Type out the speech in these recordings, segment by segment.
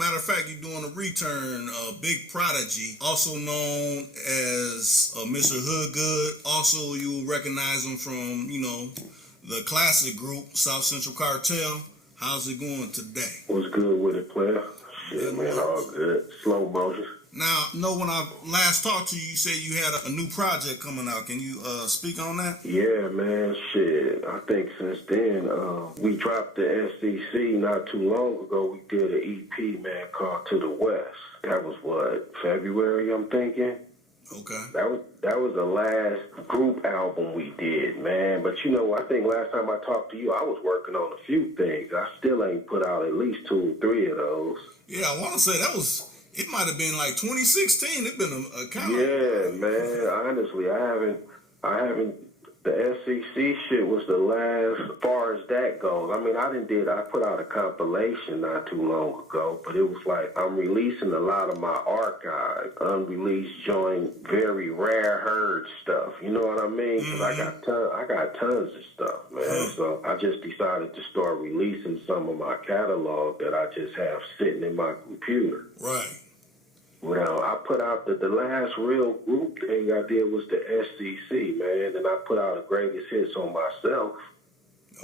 Matter of fact, you're doing a return, Big Prodigy, also known as Mr. Hoodgood. Also, you will recognize him from, the classic group, South Central Cartal. How's it going today? What's good with it, player? Shit, man, all good. Slow motion. Now, when I last talked to you, you said you had a new project coming out. Can you speak on that? Yeah, man, shit. I think since then, we dropped the SCC not too long ago. We did an EP, man, called To the West. That was what, February, I'm thinking? Okay. That was the last group album we did, man. But I think last time I talked to you, I was working on a few things. I still ain't put out at least 2 or 3 of those. Yeah, I want to say it might have been like 2016. It's been a kind of... Yeah, man. Honestly, I haven't. The SCC shit was the last, as far as that goes. I mean, I put out a compilation not too long ago, but it was like I'm releasing a lot of my archive, unreleased joint, very rare heard stuff. You know what I mean? Because I got tons of stuff, man. So I just decided to start releasing some of my catalog that I just have sitting in my computer. Right. Well, I put out the last real group thing I did was the SCC, man, and I put out a greatest hits on myself.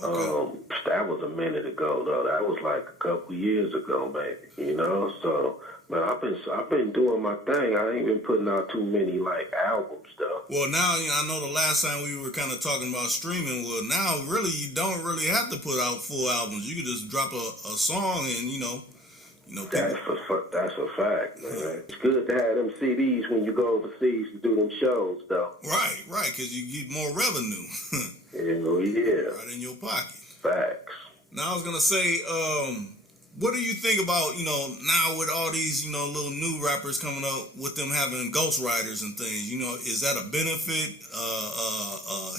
Okay. That was a minute ago, though. That was like a couple years ago, maybe, So, man, I've been doing my thing. I ain't been putting out too many like albums, though. Well, now I know the last time we were kind of talking about streaming. Well, now really you don't really have to put out full albums. You can just drop a song and that's a fact, man. It's good to have them CDs when you go overseas to do them shows, though. Right, because you get more revenue. Hell yeah. Right in your pocket. Facts. Now I was gonna say, what do you think about now with all these little new rappers coming up with them having ghostwriters and things? Is that a benefit,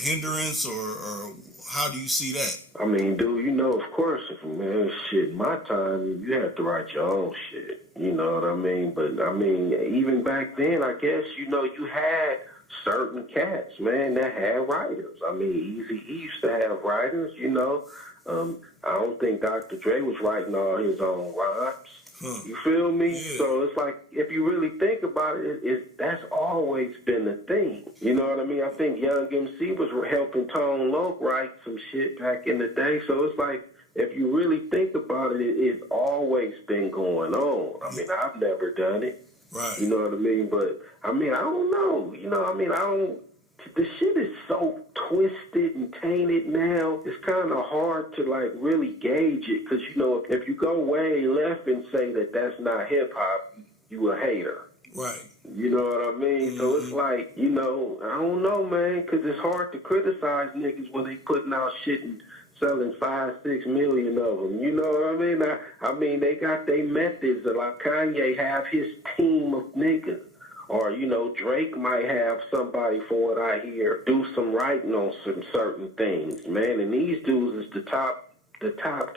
hindrance, or how do you see that? I mean, dude, of course, man, shit, my time, you have to write your own shit. You know what I mean? But, I mean, even back then, I guess, you had certain cats, man, that had writers. I mean, Eazy-E used to have writers, I don't think Dr.Dre was writing all his own rhymes. You feel me? Yeah. So it's like, if you really think about it, that's always been the thing. You know what I mean? I think Young MC was helping Tone Loc write some shit back in the day. So it's like, if you really think about it, it's always been going on. I mean, I've never done it. Right. You know what I mean? But, I mean, I don't know. The shit is so twisted and tainted now. It's kind of hard to like really gauge it because if you go way left and say that that's not hip hop, you a hater. Right. You know what I mean? Mm-hmm. So it's like I don't know, man, because it's hard to criticize niggas when they putting out shit and selling 5-6 million of them. You know what I mean? I mean they got their methods. Like Kanye have his team of niggas. Or, Drake might have somebody, for what I hear, do some writing on some certain things, man. And these dudes is the top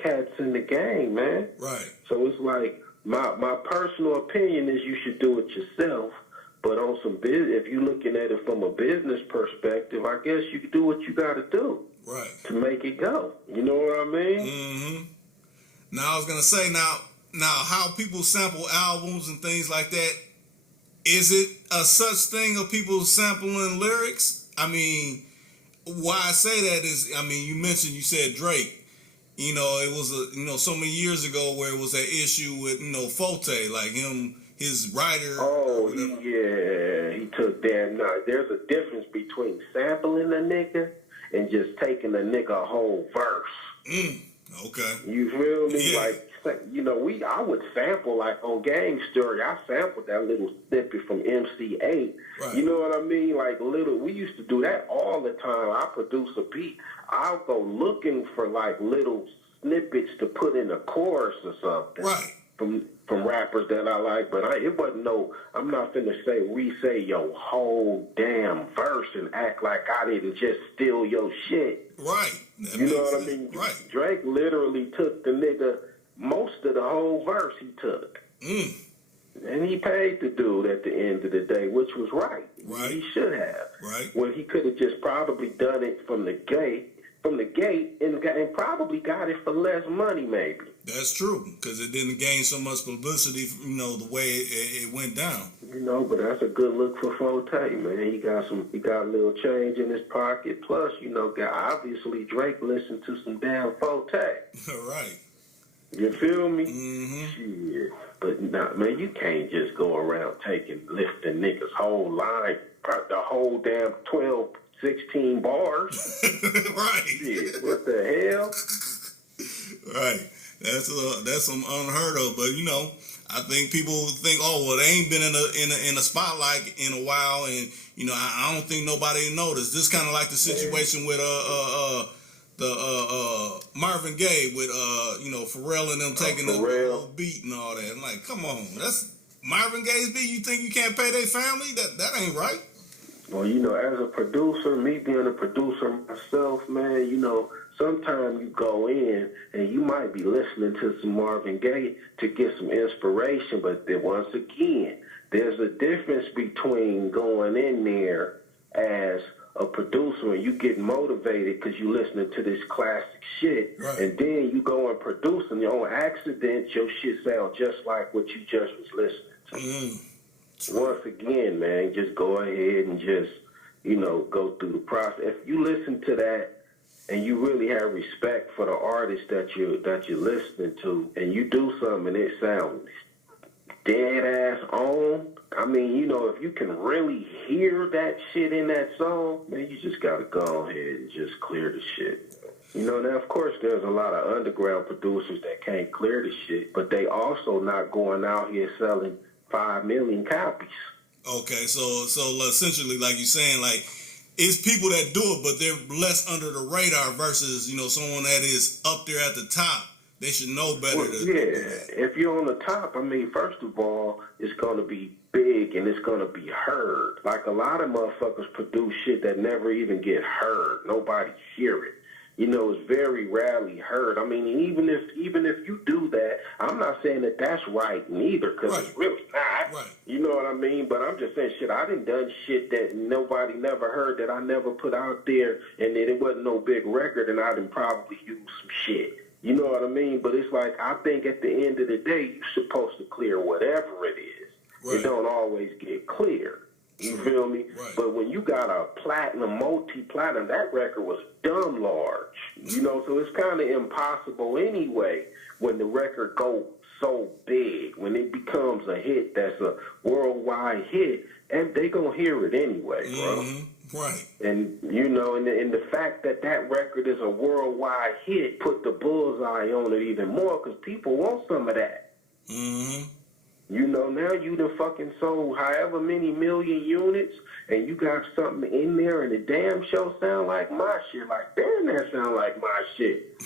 cats in the game, man. Right. So it's like, my personal opinion is you should do it yourself. But on some if you're looking at it from a business perspective, I guess you can do what you got to do. Right. To make it go. You know what I mean? Mm-hmm. Now, I was going to say, now how people sample albums and things like that, is it a such thing of people sampling lyrics? I mean, why I say that is, I mean, you said Drake. It was so many years ago where it was that issue with, Forte, like his writer. Oh, he took that. No, there's a difference between sampling a nigga and just taking a nigga whole verse. Okay. You feel me? Yeah. Like, I would sample, like, on Gang Story, I sampled that little snippet from MC8. Right. You know what I mean? Like, we used to do that all the time. I produce a beat. I'll go looking for, like, little snippets to put in a chorus or something. Right. From rappers that I like, but it wasn't I'm not finna re-say your whole damn verse and act like I didn't just steal your shit. Right. You know what I mean? Right. Drake literally took the nigga, most of the whole verse he took. And he paid the dude at the end of the day, which was right. Right. He should have. Right. When he could have just probably done it from the gate, and probably got it for less money, maybe. That's true, because it didn't gain so much publicity, the way it went down. But that's a good look for Forte, man. He got a little change in his pocket. Plus, obviously Drake listened to some damn Forte. Right. You feel me? Mm-hmm. Shit. But nah, man, you can't just go around lifting niggas' whole line, the whole damn 12, 16 bars. Right. Shit, what the hell? Right. That's some unheard of. But I think people think, oh well, they ain't been in a spotlight in a while, and I don't think nobody noticed. This kind of like the situation with Marvin Gaye with Pharrell and them taking the whole beat and all that. I'm like, come on, that's Marvin Gaye's beat. You think you can't pay their family? That ain't right. Well, as a producer, me being a producer myself, man, sometimes you go in and you might be listening to some Marvin Gaye to get some inspiration, but then once again, there's a difference between going in there as a producer and you get motivated because you listening to this classic shit, right, and then you go and produce and on accident your shit sounds just like what you just was listening to. Once again, man, just go ahead and just, go through the process. If you listen to that and you really have respect for the artist that you're listening to, and you do something and it sounds dead ass on, I mean, if you can really hear that shit in that song, man, you just gotta go ahead and just clear the shit. Now of course there's a lot of underground producers that can't clear the shit, but they also not going out here selling 5 million copies. Okay, so essentially, like you're saying, like, it's people that do it, but they're less under the radar versus, someone that is up there at the top. They should know better. Well, if you're on the top, I mean, first of all, it's going to be big and it's going to be heard. Like, a lot of motherfuckers produce shit that never even get heard. Nobody hear it. It's very rarely heard. I mean, even if you do that, I'm not saying that that's right neither, because It's really not. Right. You know what I mean? But I'm just saying, shit, I done shit that nobody never heard, that I never put out there, and then it wasn't no big record, and I done probably used some shit. You know what I mean? But it's like, I think at the end of the day, you're supposed to clear whatever it is. Right. It don't always get clear. You feel me? Right. But when you got a platinum, multi-platinum, that record was dumb large. So it's kind of impossible anyway when the record goes so big. When it becomes a hit that's a worldwide hit, and they gonna hear it anyway, bro. Mm-hmm. Right. And, and the fact that record is a worldwide hit put the bullseye on it even more because people want some of that. Mm-hmm. Now you done fucking sold however many million units, and you got something in there, and the damn show sound like my shit. Like, damn, that sound like my shit.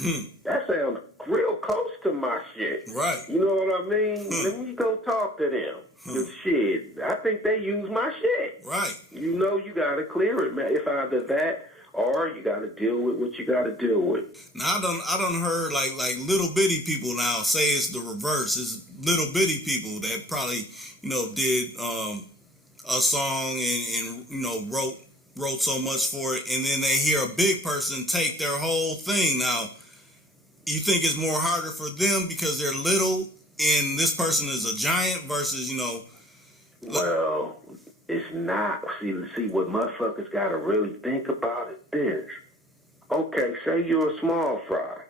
That sounds real close to my shit. Right. You know what I mean? Let me go talk to them. Cause shit, I think they use my shit. Right. You gotta clear it, man. If either that or you gotta deal with what you gotta deal with. Now I done heard like little bitty people now say it's the reverse. It's little bitty people that probably did a song and wrote so much for it, and then they hear a big person take their whole thing. Now, you think it's more harder for them because they're little and this person is a giant versus Well, it's not. See, what motherfuckers gotta really think about is this. Okay, say you're a small fry.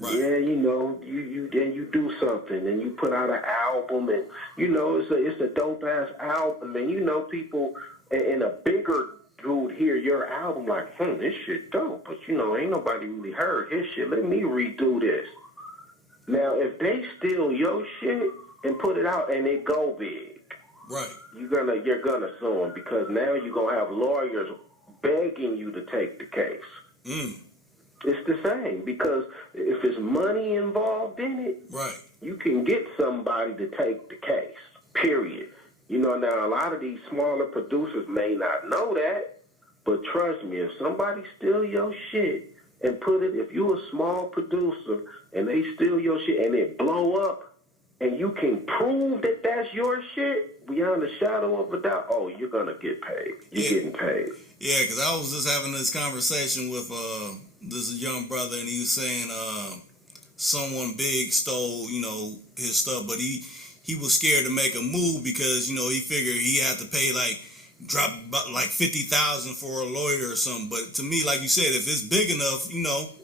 Right. Yeah, you do something and you put out an album and it's a dope ass album and people in a bigger dude hear your album like, this shit dope, but ain't nobody really heard his shit. Let me redo this. Now, if they steal your shit and put it out and it go big, right, you're gonna sue them because now you're gonna have lawyers begging you to take the case. It's the same because if there's money involved in it, right, you can get somebody to take the case. Period. Now a lot of these smaller producers may not know that, but trust me, if somebody steal your shit and if you're a small producer and they steal your shit and it blow up, and you can prove that that's your shit beyond a shadow of a doubt, oh, you're gonna get paid. You're getting paid. Yeah, because I was just having this conversation with this young brother, and he was saying someone big stole, his stuff, but he was scared to make a move because, he figured he had to pay drop about like $50,000 for a lawyer or something. But to me, like you said, if it's big enough,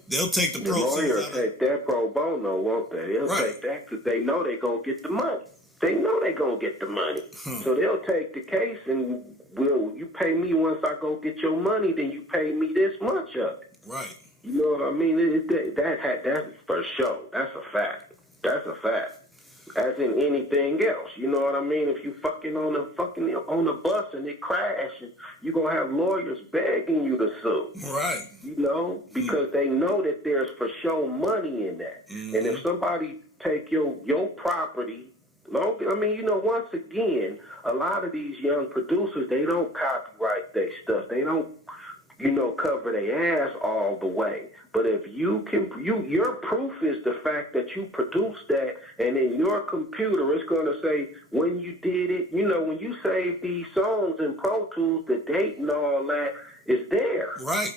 they'll take the proceeds. The lawyer take that pro bono, won't they? They'll take that because they know they're going to get the money. They know they're going to get the money. So they'll take the case and, you pay me once I go get your money, then you pay me this much of it. Right. You know what I mean? That's for sure. That's a fact. That's a fact. As in anything else, you know what I mean? If you fucking on a bus and it crashes, you're gonna have lawyers begging you to sue. Right. Because they know that there's for sure money in that. Mm-hmm. And if somebody take your property, once again, a lot of these young producers, they don't copyright their stuff. They don't, cover their ass all the way. But if you can, your proof is the fact that you produced that, and in your computer, it's going to say when you did it. When you save these songs in Pro Tools, the date and all that is there. Right.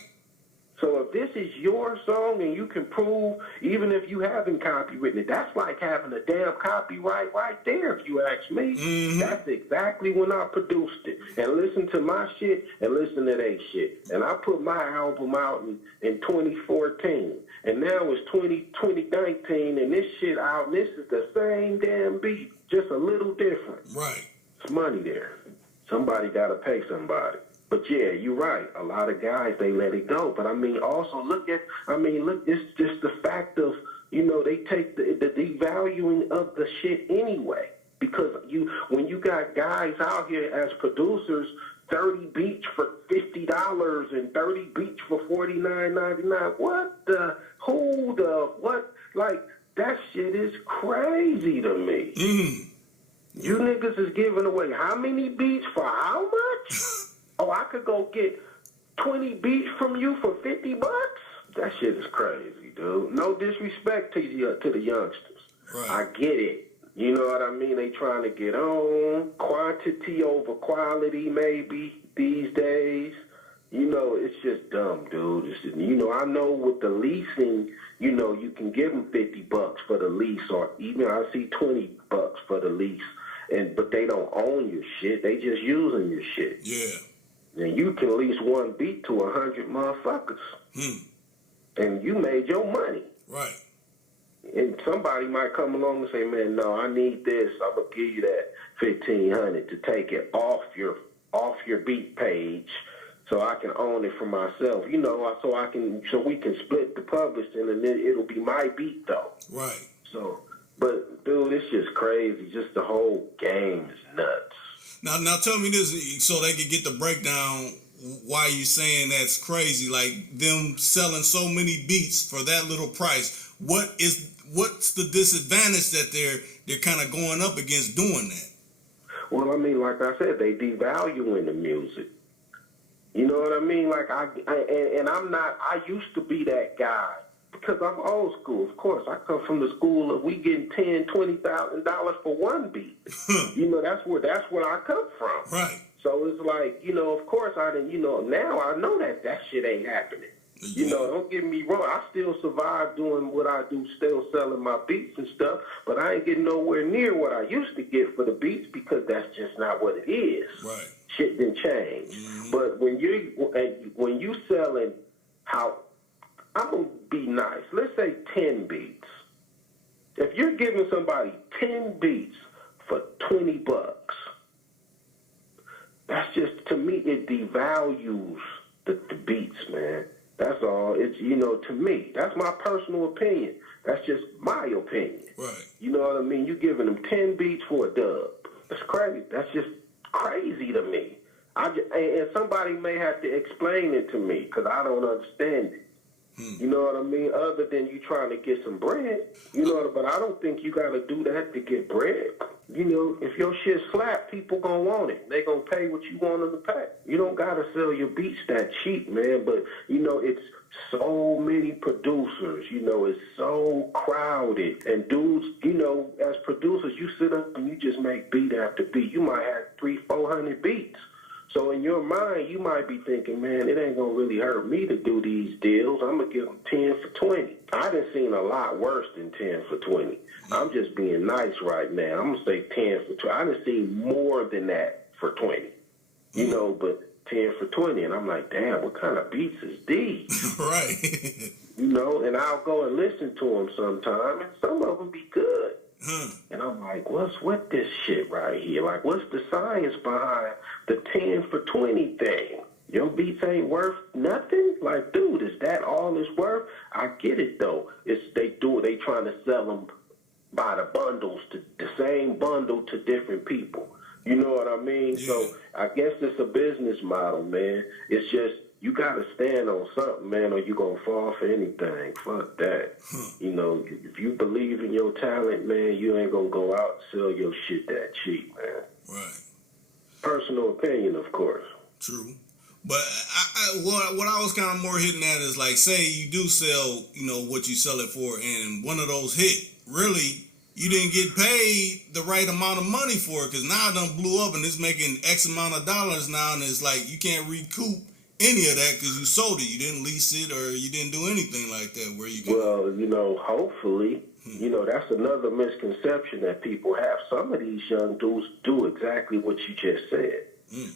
So if this is your song and you can prove, even if you haven't copywritten it, that's like having a damn copyright right there, if you ask me. Mm-hmm. That's exactly when I produced it. And listen to my shit and listen to their shit. And I put my album out in 2014. And now it's 2019 and this shit out, and this is the same damn beat, just a little different. Right. It's money there. Somebody got to pay somebody. But yeah, you're right. A lot of guys, they let it go. But also look, it's just the fact of, they take the devaluing of the shit anyway. Because when you got guys out here as producers, 30 beats for $50 and 30 beats for $49.99. That shit is crazy to me. Mm. You niggas is giving away how many beats for how much? Oh, I could go get 20 beats from you for $50? That shit is crazy, dude. No disrespect to the youngsters. Right. I get it. You know what I mean? They trying to get on. Quantity over quality, maybe, these days. It's just dumb, dude. It's just, I know with the leasing, you can give them $50 for the lease, or even I see $20 for the lease. But they don't own your shit. They just using your shit. Yeah. And you can lease one beat to 100 motherfuckers. And you made your money. Right. And somebody might come along and say, man, no, I need this. I'm going to give you that $1,500 to take it off your beat page so I can own it for myself. So we can split the publishing, and then it'll be my beat, though. Right. So, but, dude, it's just crazy. Just the whole game is nuts. Now tell me this, so they can get the breakdown. Why you saying that's crazy? Like them selling so many beats for that little price. What's the disadvantage that they're kind of going up against doing that? Well, like I said, they devaluing the music. You know what I mean? Like I used to be that guy. Because I'm old school, of course. I come from the school of we getting $10,000-$20,000 for one beat. That's where I come from. Right. So it's like, of course I didn't, now I know that shit ain't happening. Yeah. Don't get me wrong. I still survive doing what I do, still selling my beats and stuff, but I ain't getting nowhere near what I used to get for the beats because that's just not what it is. Right. Shit didn't change. Mm-hmm. But when you selling how, I'm going to be nice. Let's say 10 beats. If you're giving somebody 10 beats for $20, that's just, to me, it devalues the beats, man. That's all. It's, to me, that's my personal opinion. That's just my opinion. Right. You know what I mean? You giving them 10 beats for a dub. That's crazy. That's just crazy to me. And somebody may have to explain it to me because I don't understand it. You know what I mean? Other than you trying to get some bread, but I don't think you got to do that to get bread. If your shit slap, people gonna want it. They gonna pay what you want them to pay. You don't gotta sell your beats that cheap, man. But it's so many producers. It's so crowded. And dudes, as producers, you sit up and you just make beat after beat. You might have 300-400 beats. So in your mind, you might be thinking, man, it ain't gonna really hurt me to do these deals. I'm gonna give them 10 for 20. I done seen a lot worse than 10 for 20. I'm just being nice right now. I'm gonna say 10 for 20. I done seen more than that for 20. You know, but 10 for 20, and I'm like, damn, what kind of beats is these? Right. You know, and I'll go and listen to them sometime, and some of them be good. And I'm like, what's with this shit right here? Like, what's the science behind the 10 for 20 thing? Your beats ain't worth nothing? Like, dude, is that all it's worth? I get it, though. They trying to sell them by the bundles, to the same bundle to different people. You know what I mean? Yeah. So I guess it's a business model, man. It's just, you got to stand on something, man, or you're going to fall for anything. Fuck that. You know, if you believe in your talent, man, you ain't going to go out and sell your shit that cheap, man. Right. Personal opinion, of course. True. But what I was kind of more hitting at is, like, say you do sell, you know, what you sell it for, and one of those hit. Really, you didn't get paid the right amount of money for it, because now it done blew up and it's making X amount of dollars now, and it's like you can't recoup any of that because you sold it. You didn't lease it, or you didn't do anything like that where you can... Well, you know, hopefully, you know, that's another misconception that people have. Some of these young dudes do exactly what you just said.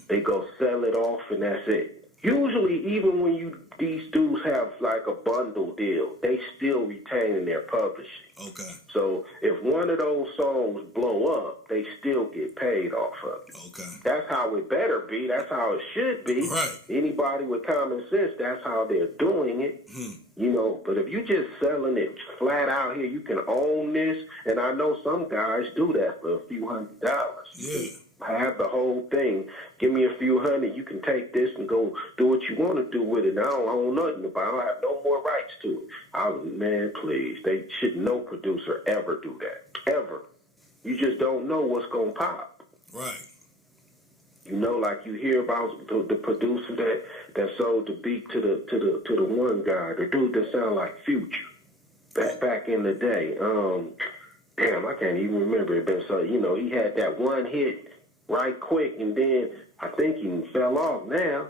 They go sell it off and that's it. Usually, even when these dudes have like a bundle deal, they still retaining their publishing. Okay. So if one of those songs blow up, they still get paid off of it. Okay. That's how it better be. That's how it should be. Right. Anybody with common sense, that's how they're doing it. You know, but if you just selling it flat out here, you can own this. And I know some guys do that for a few $100s. Yeah. Have the whole thing. Give me a few hundred. You can take this and go do what you want to do with it. I don't own nothing about it. I don't have no more rights to it. Man, please. They should no producer ever do that. Ever. You just don't know what's going to pop. Right. You know, like you hear about the producer that sold the beat to the one guy, the dude that sound like Future. Back in the day. Damn, I can't even remember it. But so, you know, he had that one hit right quick, and then I think he fell off now.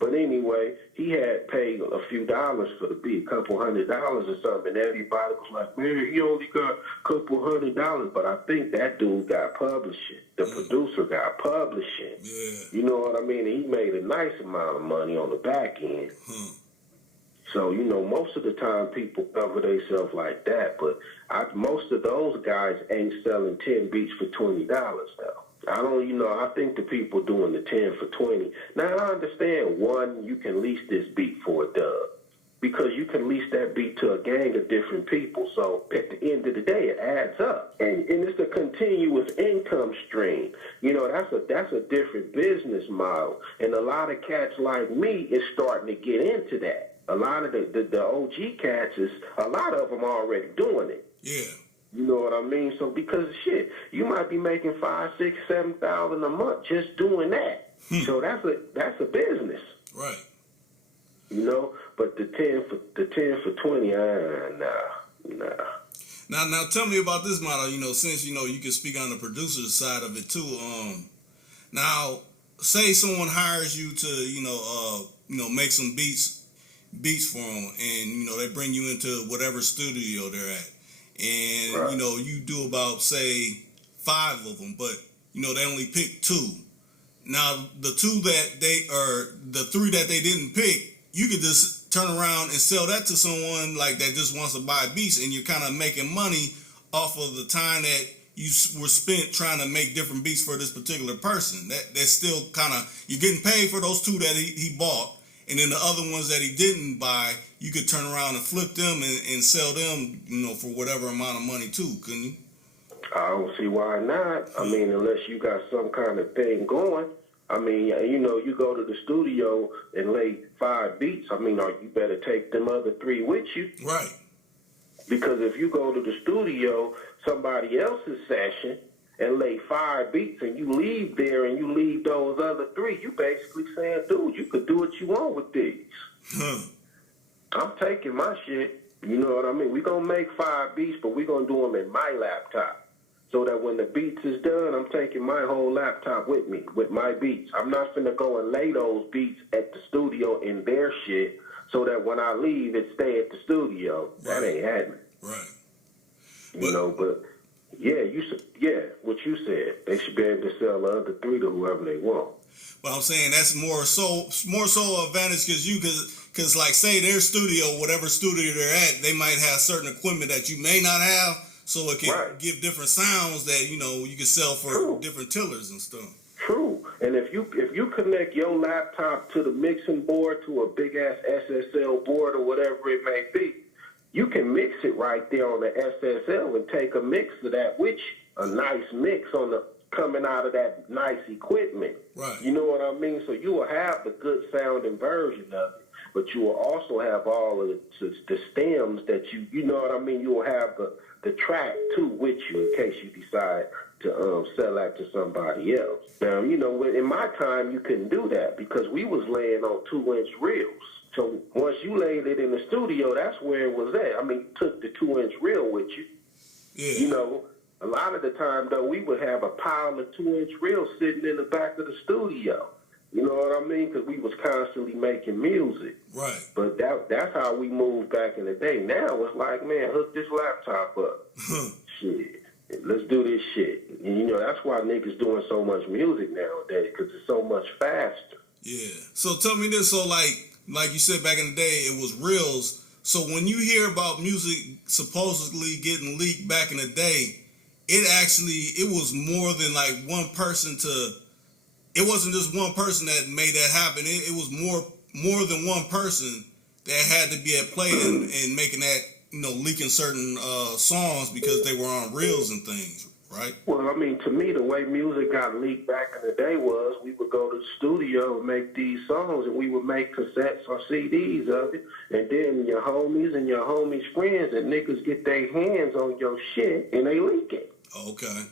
But anyway, he had paid a few dollars for the beat, a couple $100 or something, and everybody was like, man, he only got a couple $100. But I think that dude got publishing. The producer got publishing. Yeah. You know what I mean? And he made a nice amount of money on the back end. So, you know, most of the time people cover themselves like that, but most of those guys ain't selling 10 beats for $20, though. I think the people doing the 10 for 20. Now, I understand, one, you can lease this beat for a dub, because you can lease that beat to a gang of different people. So at the end of the day, it adds up. And it's a continuous income stream. You know, that's a different business model. And a lot of cats like me is starting to get into that. A lot of the OG cats, a lot of them are already doing it. Yeah. You know what I mean? So because shit, you might be making $5,000, $6,000, $7,000 a month just doing that. So that's a business. Right. You know, but the 10 for 20, nah. Now tell me about this model. You know, since you know you can speak on the producer side of it too. Now, say someone hires you to make some beats for them, and you know they bring you into whatever studio they're at. And, right. You know, you do about, say, 5 of them, but, you know, they only pick 2. Now, the 3 that they didn't pick, you could just turn around and sell that to someone, like, that just wants to buy beats, and you're kind of making money off of the time that you were spent trying to make different beats for this particular person. That's still kind of, you're getting paid for those 2 that he bought. And then the other ones that he didn't buy, you could turn around and flip them and sell them, you know, for whatever amount of money too, couldn't you? I don't see why not. I mean, unless you got some kind of thing going. I mean, you know, you go to the studio and lay 5 beats. I mean, you better take them other 3 with you. Right. Because if you go to the studio, somebody else's session, and lay 5 beats, and you leave there and you leave those other 3, you basically saying, dude, you could do what you want with these. I'm taking my shit. You know what I mean? We're going to make 5 beats, but we're going to do them in my laptop, so that when the beats is done, I'm taking my whole laptop with me, with my beats. I'm not finna go and lay those beats at the studio in their shit so that when I leave, it stay at the studio. Right. That ain't happening. Right. You know, but what you said, they should be able to sell the other 3 to whoever they want. But I'm saying that's more so advantage because like say their studio, whatever studio they're at, they might have certain equipment that you may not have, so it can give different sounds that you can sell for different tillers and stuff. True, and if you connect your laptop to the mixing board to a big ass SSL board or whatever it may be, you can mix it right there on the SSL and take a mix of that with you, a nice mix on the coming out of that nice equipment. Right. You know what I mean? So you will have the good sounding version of it, but you will also have all of the stems that you know what I mean? You will have the track too with you in case you decide to sell that to somebody else. Now, in my time, you couldn't do that because we was laying on 2-inch reels. So once you laid it in the studio, that's where it was at. I mean, you took the 2-inch reel with you. Yeah. A lot of the time, though, we would have a pile of 2-inch reels sitting in the back of the studio. You know what I mean? Because we was constantly making music. Right. But that's how we moved back in the day. Now it's like, man, hook this laptop up. Shit. Let's do this shit. And, that's why niggas doing so much music nowadays, because it's so much faster. Yeah. So tell me this. So like you said back in the day, it was reels. So when you hear about music supposedly getting leaked back in the day, it was more than like one person it wasn't just one person that made that happen. It was more than one person that had to be at play in making that, leaking certain songs because they were on reels and things, right? Well, I mean, to me, the way music got leaked back in the day was we would go to the studio and make these songs, and we would make cassettes or CDs of it, and then your homies and your homies' friends and niggas get their hands on your shit, and they leak it. Okay.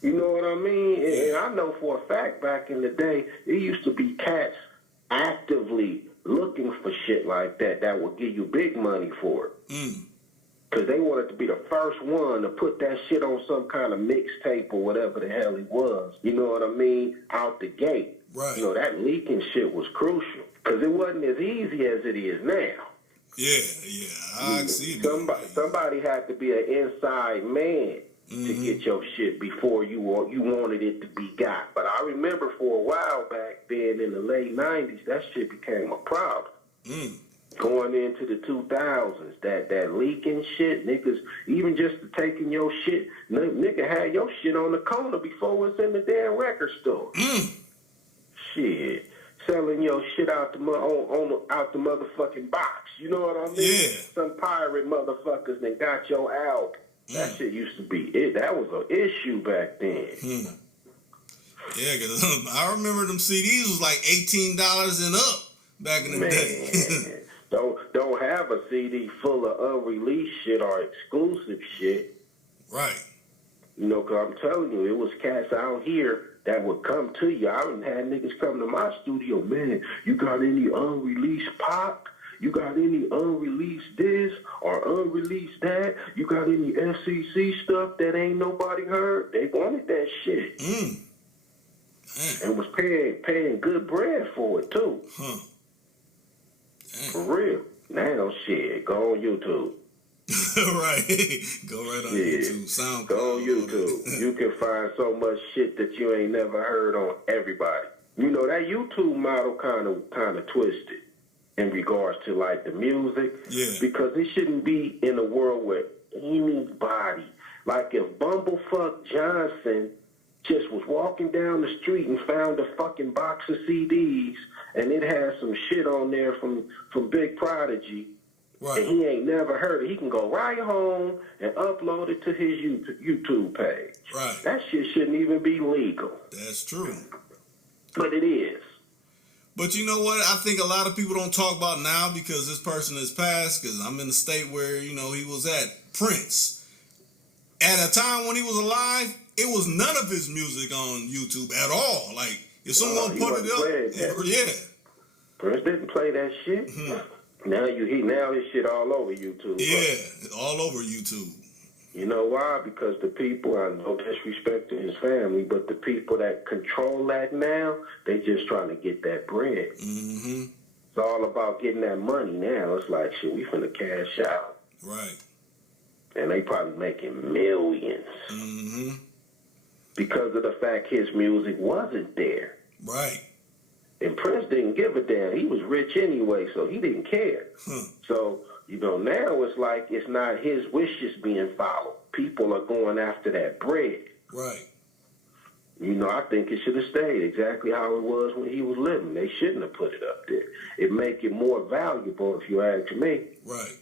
You know what I mean? And I know for a fact back in the day, it used to be cats actively looking for shit like that would give you big money for it. Because they wanted to be the first one to put that shit on some kind of mixtape or whatever the hell it was. You know what I mean? Out the gate. Right. That leaking shit was crucial. Because it wasn't as easy as it is now. Yeah. I see. Somebody had to be an inside man to get your shit before you wanted it to be got. But I remember for a while back then in the late 90s, that shit became a problem. Going into the 2000s, that leaking shit, niggas, even just taking your shit, nigga had your shit on the corner before it's in the damn record store. Shit. Selling your shit out the motherfucking box. You know what I mean? Yeah. Some pirate motherfuckers that got your album. That shit used to be it. That was an issue back then. Yeah, because I remember them CDs was like $18 and up back in the day. Don't have a CD full of unreleased shit or exclusive shit. Right. Because I'm telling you, it was cats out here that would come to you. I done had niggas come to my studio, man, you got any unreleased pop? You got any unreleased this or unreleased that? You got any SCC stuff that ain't nobody heard? They wanted that shit. And was paying good bread for it, too. For real. Now, shit, go on YouTube. Right. Go right on YouTube. SoundCloud. Go on YouTube. You can find so much shit that you ain't never heard on everybody. That YouTube model kind of twisted in regards to like the music. Yeah. Because it shouldn't be in a world where anybody, like if Bumblefuck Johnson just was walking down the street and found a fucking box of CDs and it has some shit on there from Big Prodigy, right, and he ain't never heard it, he can go right home and upload it to his YouTube page. Right. That shit shouldn't even be legal. That's true. But it is. But you know what? I think a lot of people don't talk about now because this person has passed, because I'm in the state where, he was at. Prince. At a time when he was alive, it was none of his music on YouTube at all. Like, if someone put it up, yeah. Prince didn't play that shit. Now his shit all over YouTube. Yeah, all over YouTube. You know why? Because the people, I no disrespect to his family, but the people that control that now, they just trying to get that bread. Mm-hmm. It's all about getting that money now. It's like, shit, we finna cash out. Right. And they probably making millions. Mm-hmm. Because of the fact his music wasn't there. Right. And Prince didn't give a damn. He was rich anyway, so he didn't care. So, you know, now it's like it's not his wishes being followed. People are going after that bread. Right. You know, I think it should have stayed exactly how it was when he was living. They shouldn't have put it up there. It make it more valuable, if you ask me. Right.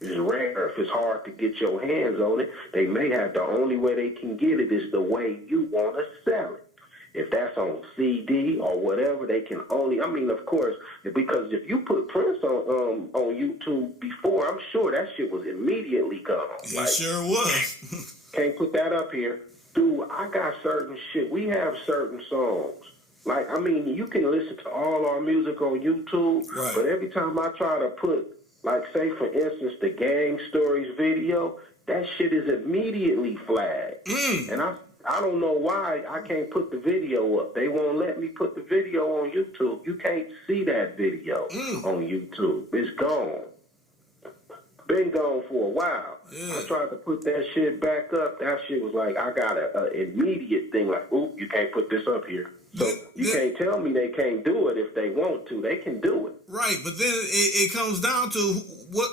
It's rare. If it's hard to get your hands on it, they may have the only way they can get it is the way you want to sell it. If that's on CD or whatever, they can only, I mean, of course, because if you put Prince on YouTube before, I'm sure that shit was immediately gone. It like, sure was. Can't put that up here. Dude, I got certain shit. We have certain songs. Like, I mean, you can listen to all our music on YouTube, right. But every time I try to put, like, say, for instance, the Gang Stories video, that shit is immediately flagged. And I don't know why I can't put the video up. They won't let me put the video on YouTube. You can't see that video on YouTube. It's gone. Been gone for a while. Yeah. I tried to put that shit back up. That shit was like, I got an immediate thing like, oop, you can't put this up here. So you can't tell me they can't do it if they want to. They can do it. Right, but then it comes down to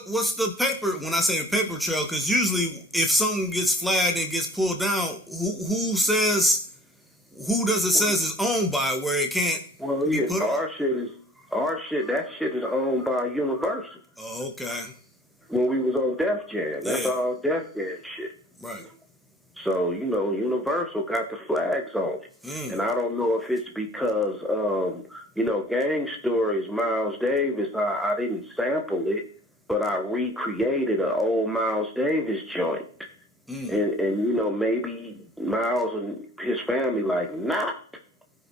what's the paper, when I say the paper trail, because usually if something gets flagged and gets pulled down, who says, who does it says is owned by where it can't be put our shit, that shit is owned by Universal. Oh, okay. When we was on Def Jam, that's all Def Jam shit. Right. So, you know, Universal got the flags on it. And I don't know if it's because, you know, Gang Stories, Miles Davis, I didn't sample it, but I recreated an old Miles Davis joint. And, you know, maybe Miles and his family like, not.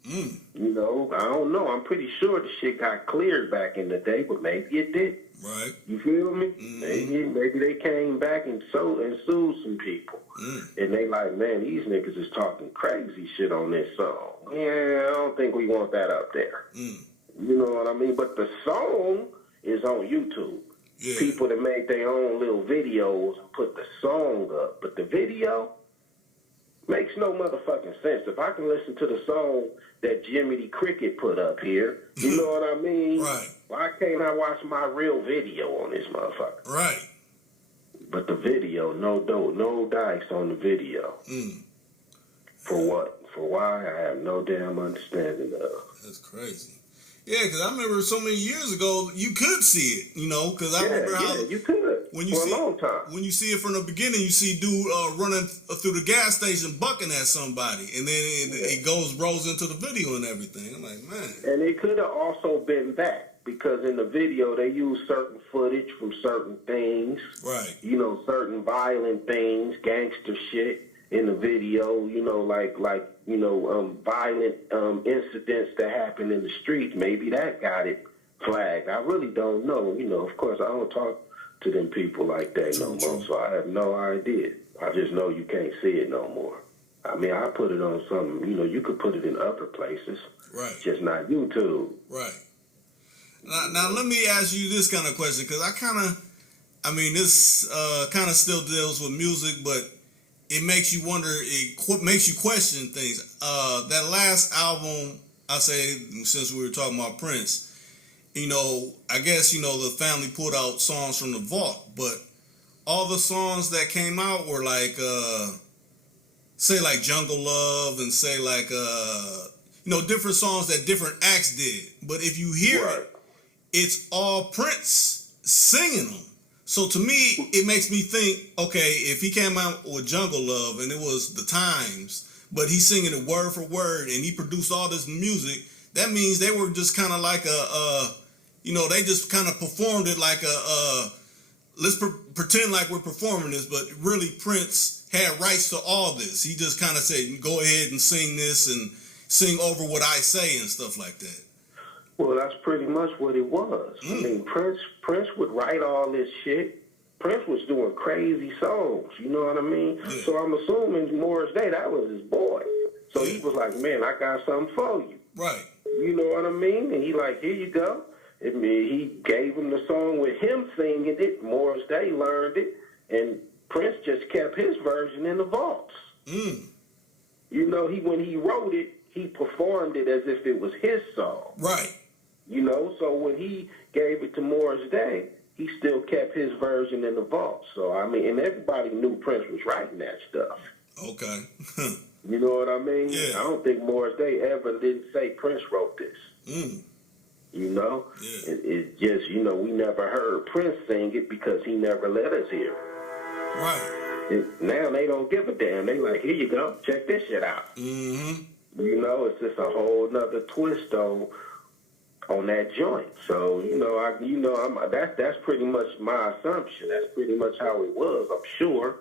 You know, I don't know. I'm pretty sure the shit got cleared back in the day, but maybe it did. Right. You feel me? Maybe they came back and sued some people. And they like, man, these niggas is talking crazy shit on this song. Yeah, I don't think we want that up there. You know what I mean? But the song is on YouTube. Yeah. People that made their own little videos and put the song up. But the video makes no motherfucking sense. If I can listen to the song that Jimmy the Cricket put up here, you know what I mean? Right. Why can't I watch my real video on this motherfucker? Right. But the video, no dice on the video. For what? For why? I have no damn understanding of. That's crazy. Yeah, because I remember so many years ago, you could see it, you know, because I remember how... Yeah, you could, for a long time. When you see it from the beginning, you see dude running through the gas station bucking at somebody, and then it rolls into the video and everything. I'm like, man. And it could have also been that, because in the video, they use certain footage from certain things. Right. You know, certain violent things, gangster shit in the video, you know, like you know, violent incidents that happen in the streets. Maybe that got it flagged. I really don't know. You know, of course, I don't talk to them people like that no more, so I have no idea. I just know you can't see it no more. I mean, I put it on some, you know, you could put it in other places. Right. Just not YouTube. Right. Now let me ask you this kind of question, because this kind of still deals with music, but it makes you wonder, it makes you question things. That last album, I say, since we were talking about Prince, you know, I guess, you know, the family pulled out songs from the vault, but all the songs that came out were like, say like Jungle Love and say like, you know, different songs that different acts did. But if you hear it, it's all Prince singing them. So to me, it makes me think, okay, if he came out with Jungle Love and it was the times, but he's singing it word for word and he produced all this music, that means they were just kind of like you know, they just kind of performed it like let's pretend like we're performing this, but really Prince had rights to all this. He just kind of said, go ahead and sing this and sing over what I say and stuff like that. Well, that's pretty much what it was. I mean, Prince would write all this shit, Prince was doing crazy songs, you know what I mean? Yeah. So I'm assuming Morris Day, that was his boy. So he was like, man, I got something for you. Right. You know what I mean? And he like, here you go. I mean, he gave him the song with him singing it. Morris Day learned it. And Prince just kept his version in the vaults. Mm. You know, when he wrote it, he performed it as if it was his song. Right. You know, so when he gave it to Morris Day, he still kept his version in the vault. So, I mean, and everybody knew Prince was writing that stuff. Okay. You know what I mean? Yeah. I don't think Morris Day ever didn't say Prince wrote this. Mm. You know? Yeah. It just, you know, we never heard Prince sing it because he never let us hear it. Right. Now they don't give a damn. They like, here you go. Check this shit out. Mm-hmm. You know, it's just a whole nother twist on that joint. So, that's pretty much my assumption. That's pretty much how it was, I'm sure.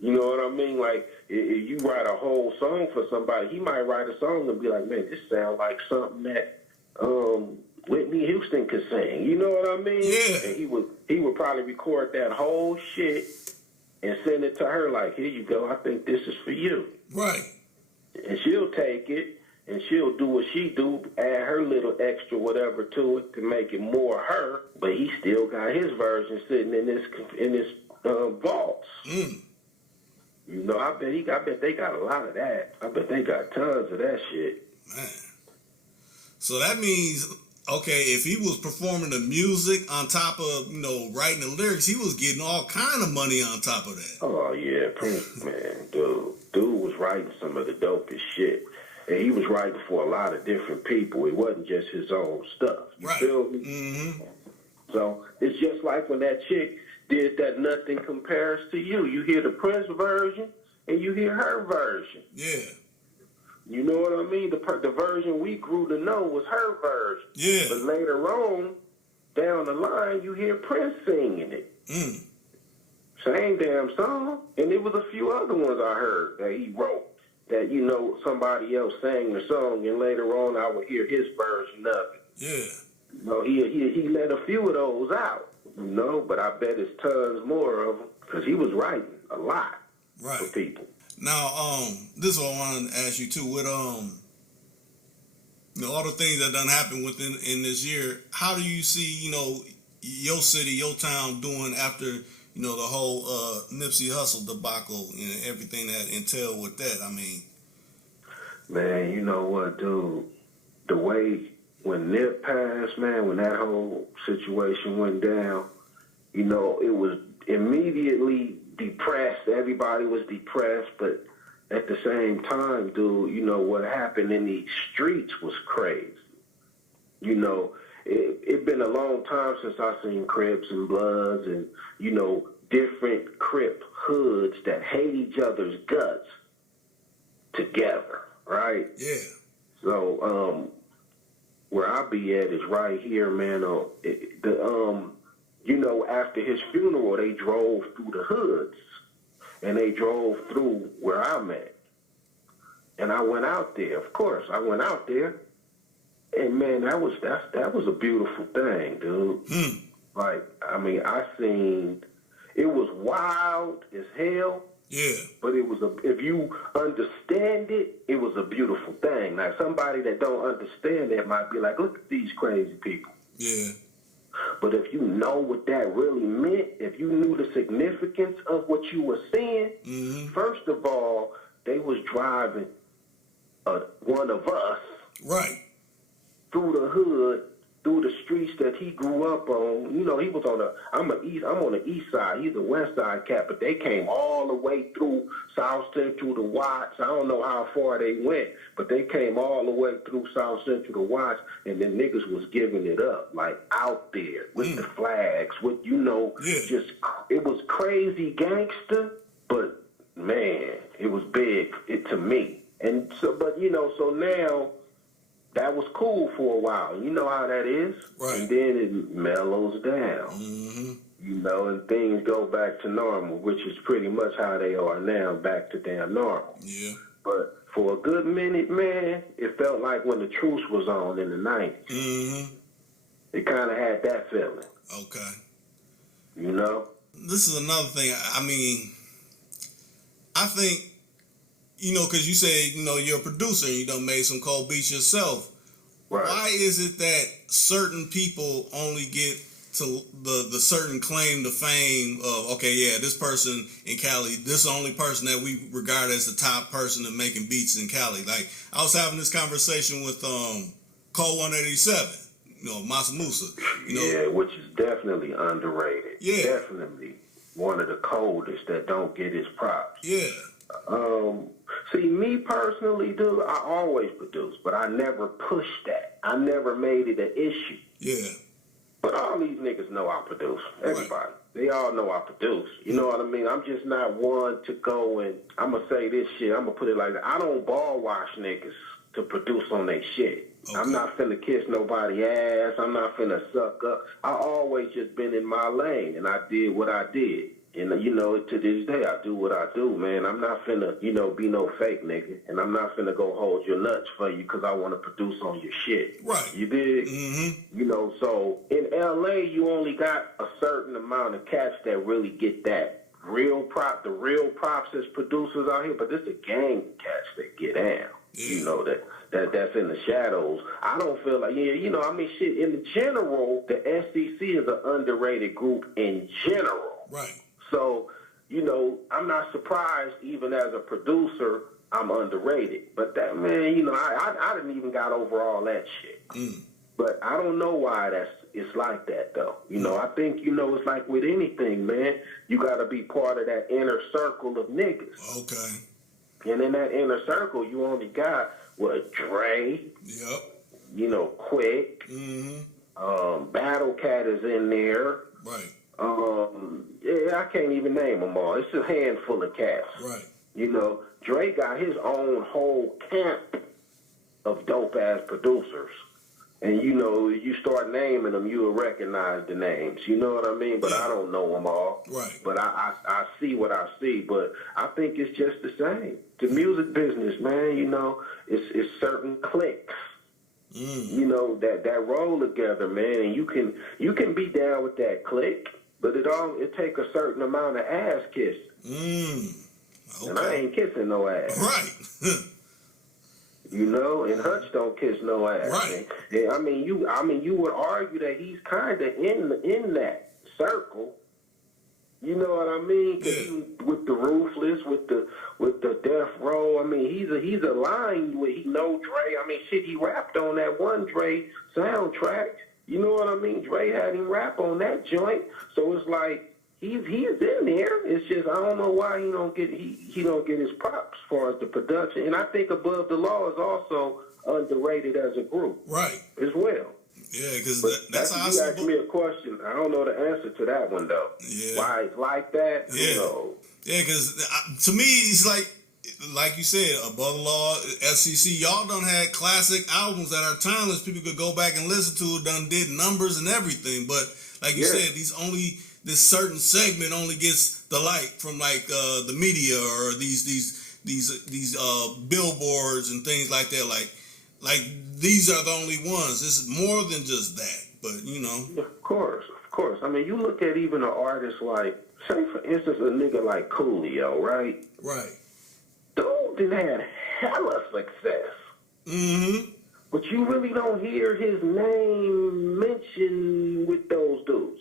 You know what I mean? Like, if you write a whole song for somebody, he might write a song and be like, man, this sounds like something that Whitney Houston could sing. You know what I mean? Yeah. And he would probably record that whole shit and send it to her like, here you go, I think this is for you. Right. And she'll take it, and she'll do what she do, add her little extra whatever to it to make it more her, but he still got his version sitting in this vaults. Mm. You know, I bet they got a lot of that. I bet they got tons of that shit. Man. So that means, okay, if he was performing the music on top of, writing the lyrics, he was getting all kind of money on top of that. Oh, yeah, Prince, man, dude was writing some of the dopest shit. And he was writing for a lot of different people. It wasn't just his own stuff. You feel me? Mm-hmm. So it's just like when that chick did that Nothing Compares to You. You hear the Prince version and you hear her version. Yeah. You know what I mean? The version we grew to know was her version. Yeah. But later on, down the line, you hear Prince singing it. Mm. Same damn song. And there was a few other ones I heard that he wrote that, somebody else sang the song, and later on I would hear his version of it. Yeah. He let a few of those out, but I bet it's tons more of them because he was writing a lot for people. Now, this is what I wanted to ask you too. With all the things that done happened in this year, how do you see your city, your town doing after the whole Nipsey Hussle debacle and everything that entailed with that? I mean, man, you know what, dude? The way when Nip passed, man, when that whole situation went down, it was immediately depressed. Everybody was depressed, but at the same time, dude, what happened in these streets was crazy. It been a long time since I seen Crips and Bloods and, different Crip hoods that hate each other's guts together, right? Yeah. So, where I be at is right here, man. After his funeral, they drove through the hoods, and they drove through where I'm at. And I went out there. Of course, I went out there, and man, that was a beautiful thing, dude. Hmm. Like, I mean, it was wild as hell. Yeah. But if you understand it, it was a beautiful thing. Now, somebody that don't understand that might be like, look at these crazy people. Yeah. But if you know what that really meant, if you knew the significance of what you were seeing, mm-hmm. First of all, they was driving one of us through the hood, through the streets that he grew up on. He was I'm on the east side. He's a west side cat, but they came all the way through South Central to Watts. I don't know how far they went, but they came all the way through South Central to Watts, and then niggas was giving it up, like out there with the flags, with, just, it was crazy gangster, but man, it was big to me. And so, so now, that was cool for a while. You know how that is. Right. And then it mellows down. Mm-hmm. And things go back to normal, which is pretty much how they are now, back to damn normal. Yeah. But for a good minute, man, it felt like when the truce was on in the 90s. Mm-hmm. It kind of had that feeling. Okay. this is another thing. I mean, I think, because you say, you're a producer and you done made some cold beats yourself. Right. Why is it that certain people only get to the certain claim to fame of, okay, yeah, this person in Cali, this is the only person that we regard as the top person in making beats in Cali? Like, I was having this conversation with Cole 187, Masa Musa. Yeah, which is definitely underrated. Yeah. Definitely one of the coldest that don't get his props. Yeah. See, me personally, dude, I always produce, but I never pushed that. I never made it an issue. Yeah. But all these niggas know I produce. Everybody. Right. They all know I produce. You know what I mean? I'm just not one to go and, I'm going to say this shit, I'm going to put it like that. I don't ball wash niggas to produce on their shit. Okay. I'm not finna kiss nobody ass. I'm not finna suck up. I always just been in my lane, and I did what I did. And, to this day, I do what I do, man. I'm not finna, be no fake nigga. And I'm not finna go hold your nuts for you because I want to produce on your shit. Right. You dig? Mm-hmm. So in L.A., you only got a certain amount of cats that really get that real prop, the real props as producers out here. But there's a gang of cats that get down. Yeah. That's in the shadows. I don't feel like, shit, in general, the SCC is an underrated group in general. Right. So, I'm not surprised even as a producer, I'm underrated. But that, man, I didn't even got over all that shit. Mm. But I don't know why it's like that, though. I think, it's like with anything, man. You got to be part of that inner circle of niggas. Okay. And in that inner circle, you only got, Dre. Yep. Quick. Mm-hmm. Battle Cat is in there. Right. Yeah, I can't even name them all. It's a handful of cats. Right. Dre got his own whole camp of dope-ass producers. And, you start naming them, you'll recognize the names. You know what I mean? But I don't know them all. Right. But I see what I see. But I think it's just the same. The music business, man, it's certain cliques. That roll together, man, and you can be down with that clique, but it take a certain amount of ass kiss. Okay. And I ain't kissing no ass. Right. And Hutch don't kiss no ass. Right. And, you would argue that he's kind of in that circle. You know what I mean? 'Cause he, with the Ruthless, with the Death Row, he's aligned with, he know Dre. He rapped on that one Dre soundtrack. You know what I mean? Dre had him rap on that joint. So it's like he's in there. It's just I don't know why he don't get his props as far as the production. And I think Above the Law is also underrated as a group. Right. As well. Yeah, because that's how you asked me a question. I don't know the answer to that one, though. Yeah. Why it's like that? Yeah. Yeah, because to me, it's like you said, Above the Law, SCC, y'all done had classic albums that are timeless. People could go back and listen to. Done did numbers and everything. But like you said, this certain segment only gets the light from the media or these billboards and things like that. Like these are the only ones. This is more than just that, but Of course. You look at even an artist like, say for instance, a nigga like Coolio, right? Right. Dude done had hella success. Mm-hmm. But you really don't hear his name mentioned with those dudes.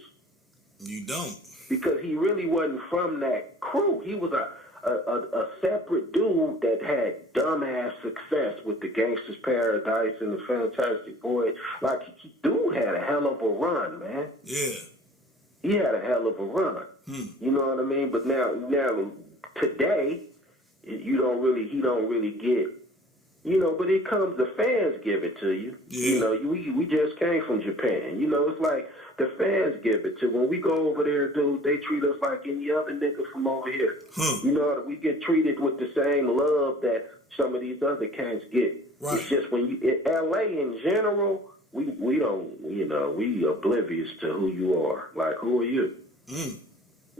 You don't. Because he really wasn't from that crew. He was a separate dude that had dumbass success with the Gangsta's Paradise and the Fantastic Voyage. Dude had a hell of a run, man. Yeah. He had a hell of a run. You know what I mean? But now today, he don't really get, but it comes, the fans give it to you. Yeah. We just came from Japan. It's like, the fans give it to. When we go over there, dude, they treat us like any other nigga from over here. We get treated with the same love that some of these other cats get. Right. It's just when you in L.A. in general, we don't, we oblivious to who you are. Like, who are you?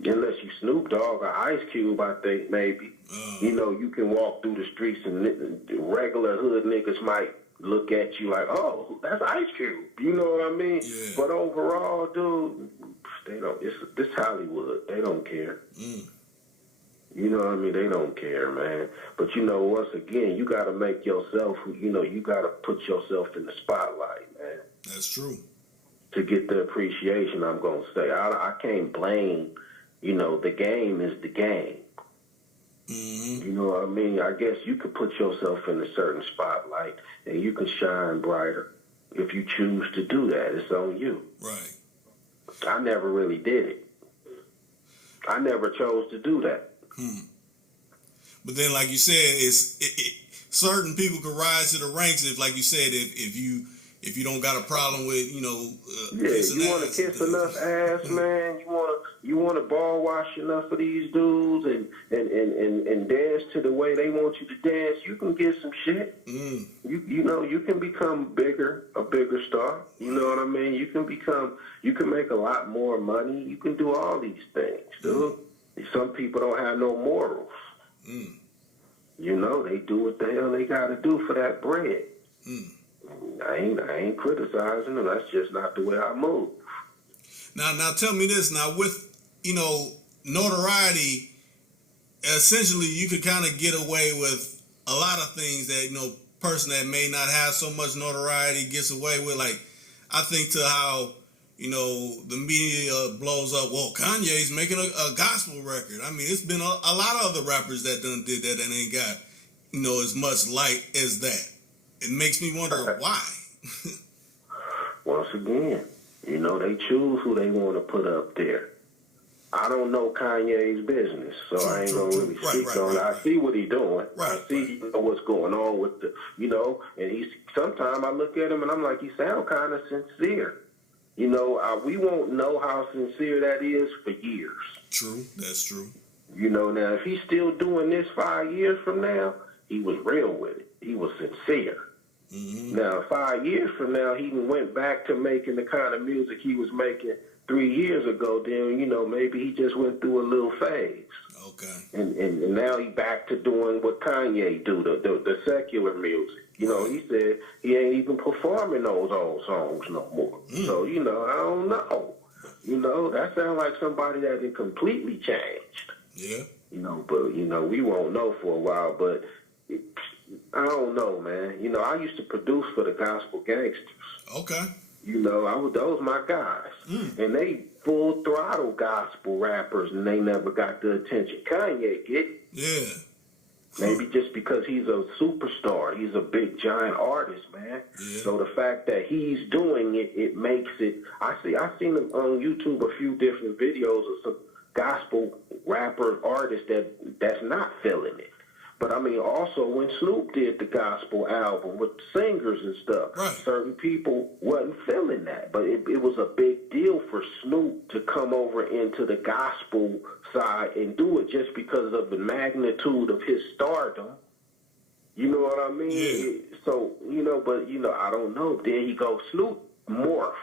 Unless you Snoop Dogg or Ice Cube, I think maybe. You can walk through the streets and regular hood niggas might look at you like, oh, that's Ice Cube. You know what I mean? Yeah. But overall, dude, They don't. This Hollywood. They don't care. Mm. You know what I mean? They don't care, man. But you know, once again, you got to make yourself. You know, you got to put yourself in the spotlight, man. That's true. To get the appreciation, I'm gonna say. I can't blame. You know, the game is the game. Mm-hmm. You know what I mean? I guess you could put yourself in a certain spotlight and you can shine brighter if you choose to do that. It's on you. Right. I never really did it. I never chose to do that. But then, like you said, certain people can rise to the ranks if, like you said, if you don't got a problem with, you know, you want to kiss enough ass, man. You want to ball wash enough of these dudes and dance to the way they want you to dance. You can get some shit. You know, you can become a bigger star. You know what I mean? You can make a lot more money. You can do all these things, dude. Some people don't have no morals. You know, they do what the hell they got to do for that bread. I ain't criticizing them. That's just not the way I move. Now tell me this. Now with, you know, notoriety, essentially you could kind of get away with a lot of things that, you know, person that may not have so much notoriety gets away with. Like, I think to how, you know, the media blows up. Well, Kanye's making a gospel record. I mean, it's been a lot of other rappers that done did that and ain't got, you know, as much light as that. It makes me wonder why. Once again, you know, they choose who they want to put up there. I don't know Kanye's business, so I ain't going to really speak on it. I see what he's doing. I see what's going on with the, you know, and sometimes I look at him and I'm like, he sound kind of sincere. You know, we won't know how sincere that is for years. True, that's true. You know, now, if he's still doing this 5 years from now, he was real with it. He was sincere. Now, 5 years from now, he went back to making the kind of music he was making 3 years ago. Then, you know, maybe he just went through a little phase. Okay. And now he back to doing what Kanye do, the secular music. You know, he said he ain't even performing those old songs no more. So, you know, I don't know. You know, that sounds like somebody that had completely changed. Yeah. You know, but, you know, we won't know for a while, but I don't know, man. You know, I used to produce for the gospel gangsters. Okay. You know, those my guys. And they full throttle gospel rappers, and they never got the attention Kanye get. Yeah. Maybe just because he's a superstar. He's a big, giant artist, man. Yeah. So the fact that he's doing it, it makes it... I've seen on YouTube a few different videos of some gospel rapper artists that's not feeling it. But, I mean, also when Snoop did the gospel album with singers and stuff, certain people wasn't feeling that. But it was a big deal for Snoop to come over into the gospel side and do it just because of the magnitude of his stardom. You know what I mean? Yeah. So, you know, but, you know, I don't know. Then he goes, Snoop morph.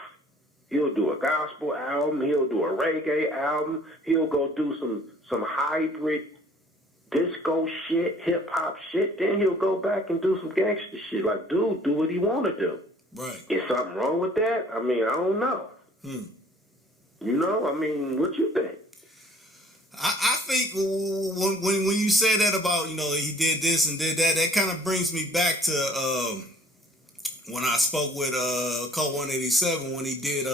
He'll do a gospel album. He'll do a reggae album. He'll go do some hybrid disco shit, hip-hop shit. Then he'll go back and do some gangster shit. Like, dude, do what he want to do. Right. Is something wrong with that? I mean, I don't know. You know? I mean, what you think? I think when you say that about, you know, he did this and did that, that kind of brings me back to when I spoke with Code 187 when he did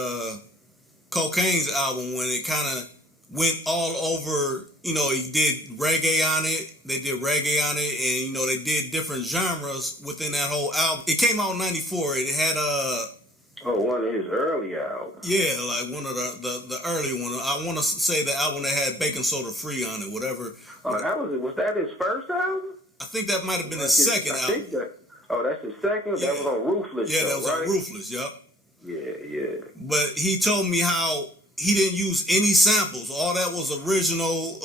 Cocaine's album, when it kind of went all over. You know, he did reggae on it. They did reggae on it, and you know they did different genres within that whole album. It came out in '94. It had one of his early albums. Yeah, like one of the early one. I want to say the album that had Baking Soda Free on it, whatever. Oh, was that his first album? I think that might have been his second album. That's his second? Yeah. That was on Ruthless. Yeah, that was on Ruthless, yep. Yeah. But he told me how he didn't use any samples. All that was original,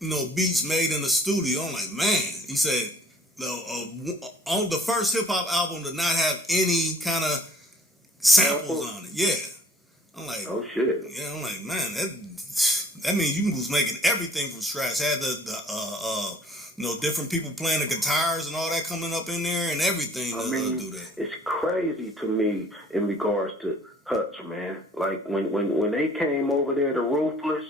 you know, beats made in the studio. I'm like, man. He said, on the first hip hop album to not have any kind of samples on it. Yeah. I'm like, oh shit. Yeah, I'm like, man, that means you was making everything from scratch. Had the you know, different people playing the guitars and all that coming up in there and everything. I mean, do that. It's crazy to me in regards to Hutch, man. Like when they came over there to Ruthless,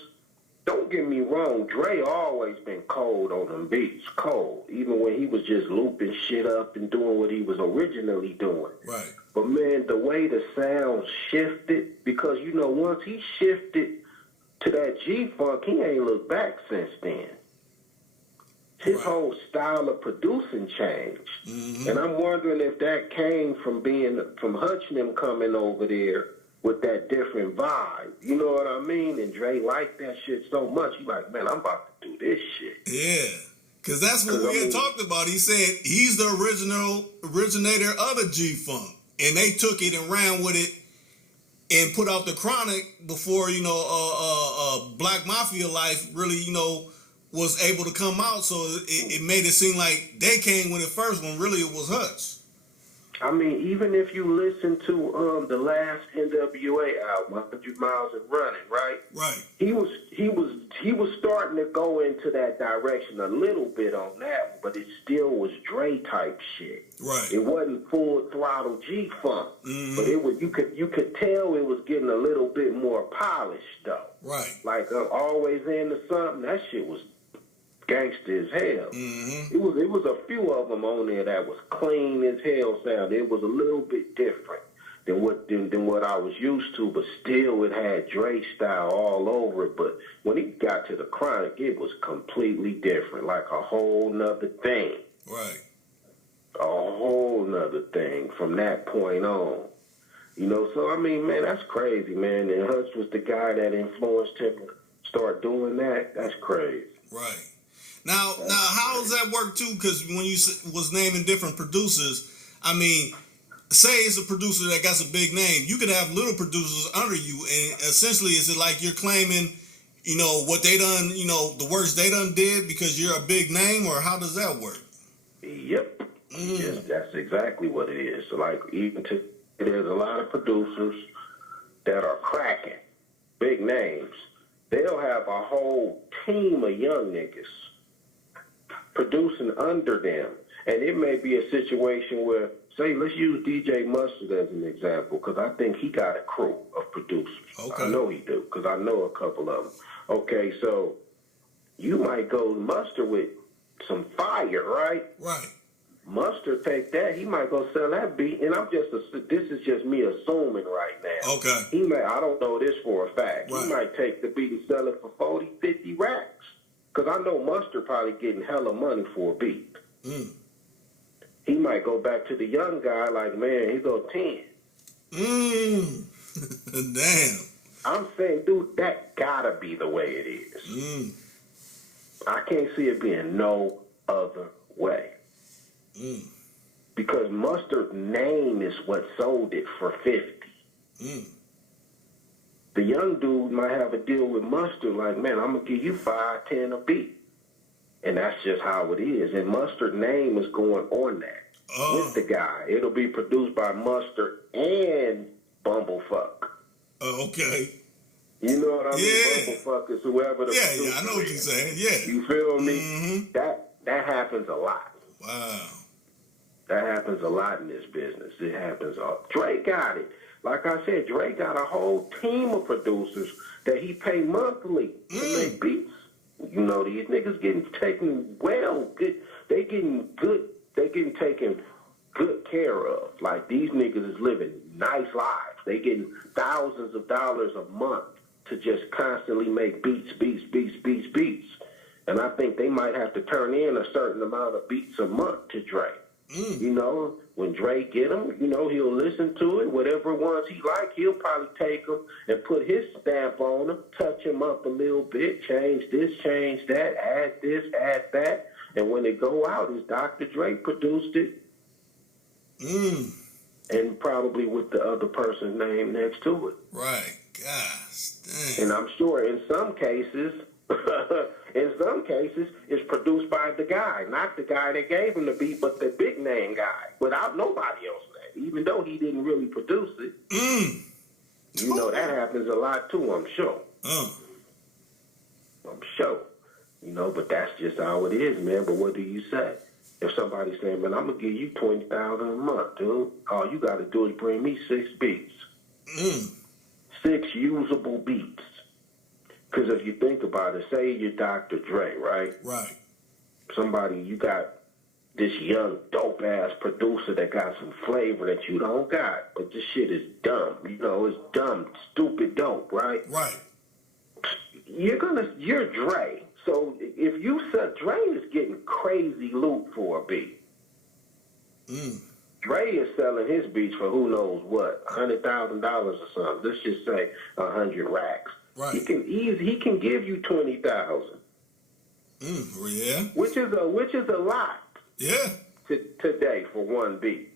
don't get me wrong, Dre always been cold on them beats, cold. Even when he was just looping shit up and doing what he was originally doing. Right. But man, the way the sound shifted, because you know, once he shifted to that G-Funk, he ain't looked back since then. His whole style of producing changed. Mm-hmm. And I'm wondering if that came from Hutch and them coming over there with that different vibe. You know what I mean? And Dre liked that shit so much, he like, man, I'm about to do this shit. Yeah. Because that's what we had talked about. He said he's the originator of the G-Funk. And they took it and ran with it and put out the Chronic before, you know, Black Mafia Life really, you know, was able to come out. So it made it seem like they came with it first when really it was Hutch. I mean, even if you listen to the last NWA album, 100 Miles and Running, right? Right. He was starting to go into that direction a little bit on that, but it still was Dre type shit. Right. It wasn't full throttle G-Funk, but it was you could tell it was getting a little bit more polished though. Right. Like Always Into Something, that shit was gangster as hell. Mm-hmm. It was a few of them on there that was clean as hell sound. It was a little bit different than what I was used to, but still it had Dre style all over it. But when he got to the Chronic, it was completely different, like a whole nother thing. Right. A whole nother thing from that point on. You know, so I mean, man, that's crazy, man. And Hutch was the guy that influenced him to start doing that. That's crazy. Right. Now, how does that work too? Because when you was naming different producers, I mean, say it's a producer that got a big name, you could have little producers under you, and essentially, is it like you're claiming, you know, what they done, you know, the works they done did because you're a big name, or how does that work? Yep. Yes, that's exactly what it is. So like, there's a lot of producers that are cracking, big names. They'll have a whole team of young niggas producing under them. And it may be a situation where, say, let's use DJ Mustard as an example, because I think he got a crew of producers. Okay. I know he do, because I know a couple of them. Okay, so you might go Mustard with some fire, right? Right. Mustard take that, he might go sell that beat, and this is just me assuming right now. Okay. I don't know this for a fact. Right. He might take the beat and sell it for 40, 50 racks. Because I know Mustard probably getting hella money for a beat. He might go back to the young guy like, man, he go 10. Damn. I'm saying, dude, that gotta be the way it is. I can't see it being no other way. Because Mustard's name is what sold it for 50. The young dude might have a deal with Mustard like, man, I'm going to give you 5, 10 a beat. And that's just how it is. And Mustard's name is going on that with the guy. It'll be produced by Mustard and Bumblefuck. Okay. You know what I mean? Yeah. Bumblefuck is whoever the producer I know what you're saying. Yeah. You feel me? That happens a lot. Wow. That happens a lot in this business. It happens all. Dre got it. Like I said, Dre got a whole team of producers that he pay monthly to make beats. You know, these niggas getting taken good. They getting taken good care of. Like, these niggas is living nice lives. They getting thousands of dollars a month to just constantly make beats. And I think they might have to turn in a certain amount of beats a month to Dre. You know, when Dre get them, you know, he'll listen to it. Whatever ones he like, he'll probably take them and put his stamp on them, touch them up a little bit, change this, change that, add this, add that. And when it go out, it's Dr. Dre produced it. And probably with the other person's name next to it. Right. Gosh, dang. And I'm sure in some cases, it's produced by the guy, not the guy that gave him the beat, but the big name guy, without nobody else name, even though he didn't really produce it. You know, that happens a lot too, I'm sure. I'm sure. You know, but that's just how it is, man. But what do you say? If somebody's saying, man, I'm going to give you $20,000 a month, dude, all you got to do is bring me 6 beats. 6 usable beats. Because if you think about it, say you're Dr. Dre, right? Right. Somebody, you got this young, dope-ass producer that got some flavor that you don't got, but this shit is dumb. You know, it's dumb, stupid dope, right? Right. You're Dre. So if you said Dre is getting crazy loot for a beat. Dre is selling his beats for who knows what, $100,000 or something. Let's just say 100 racks. Right. He can give you 20,000. Yeah. Which is a lot. Yeah. Today for one beat.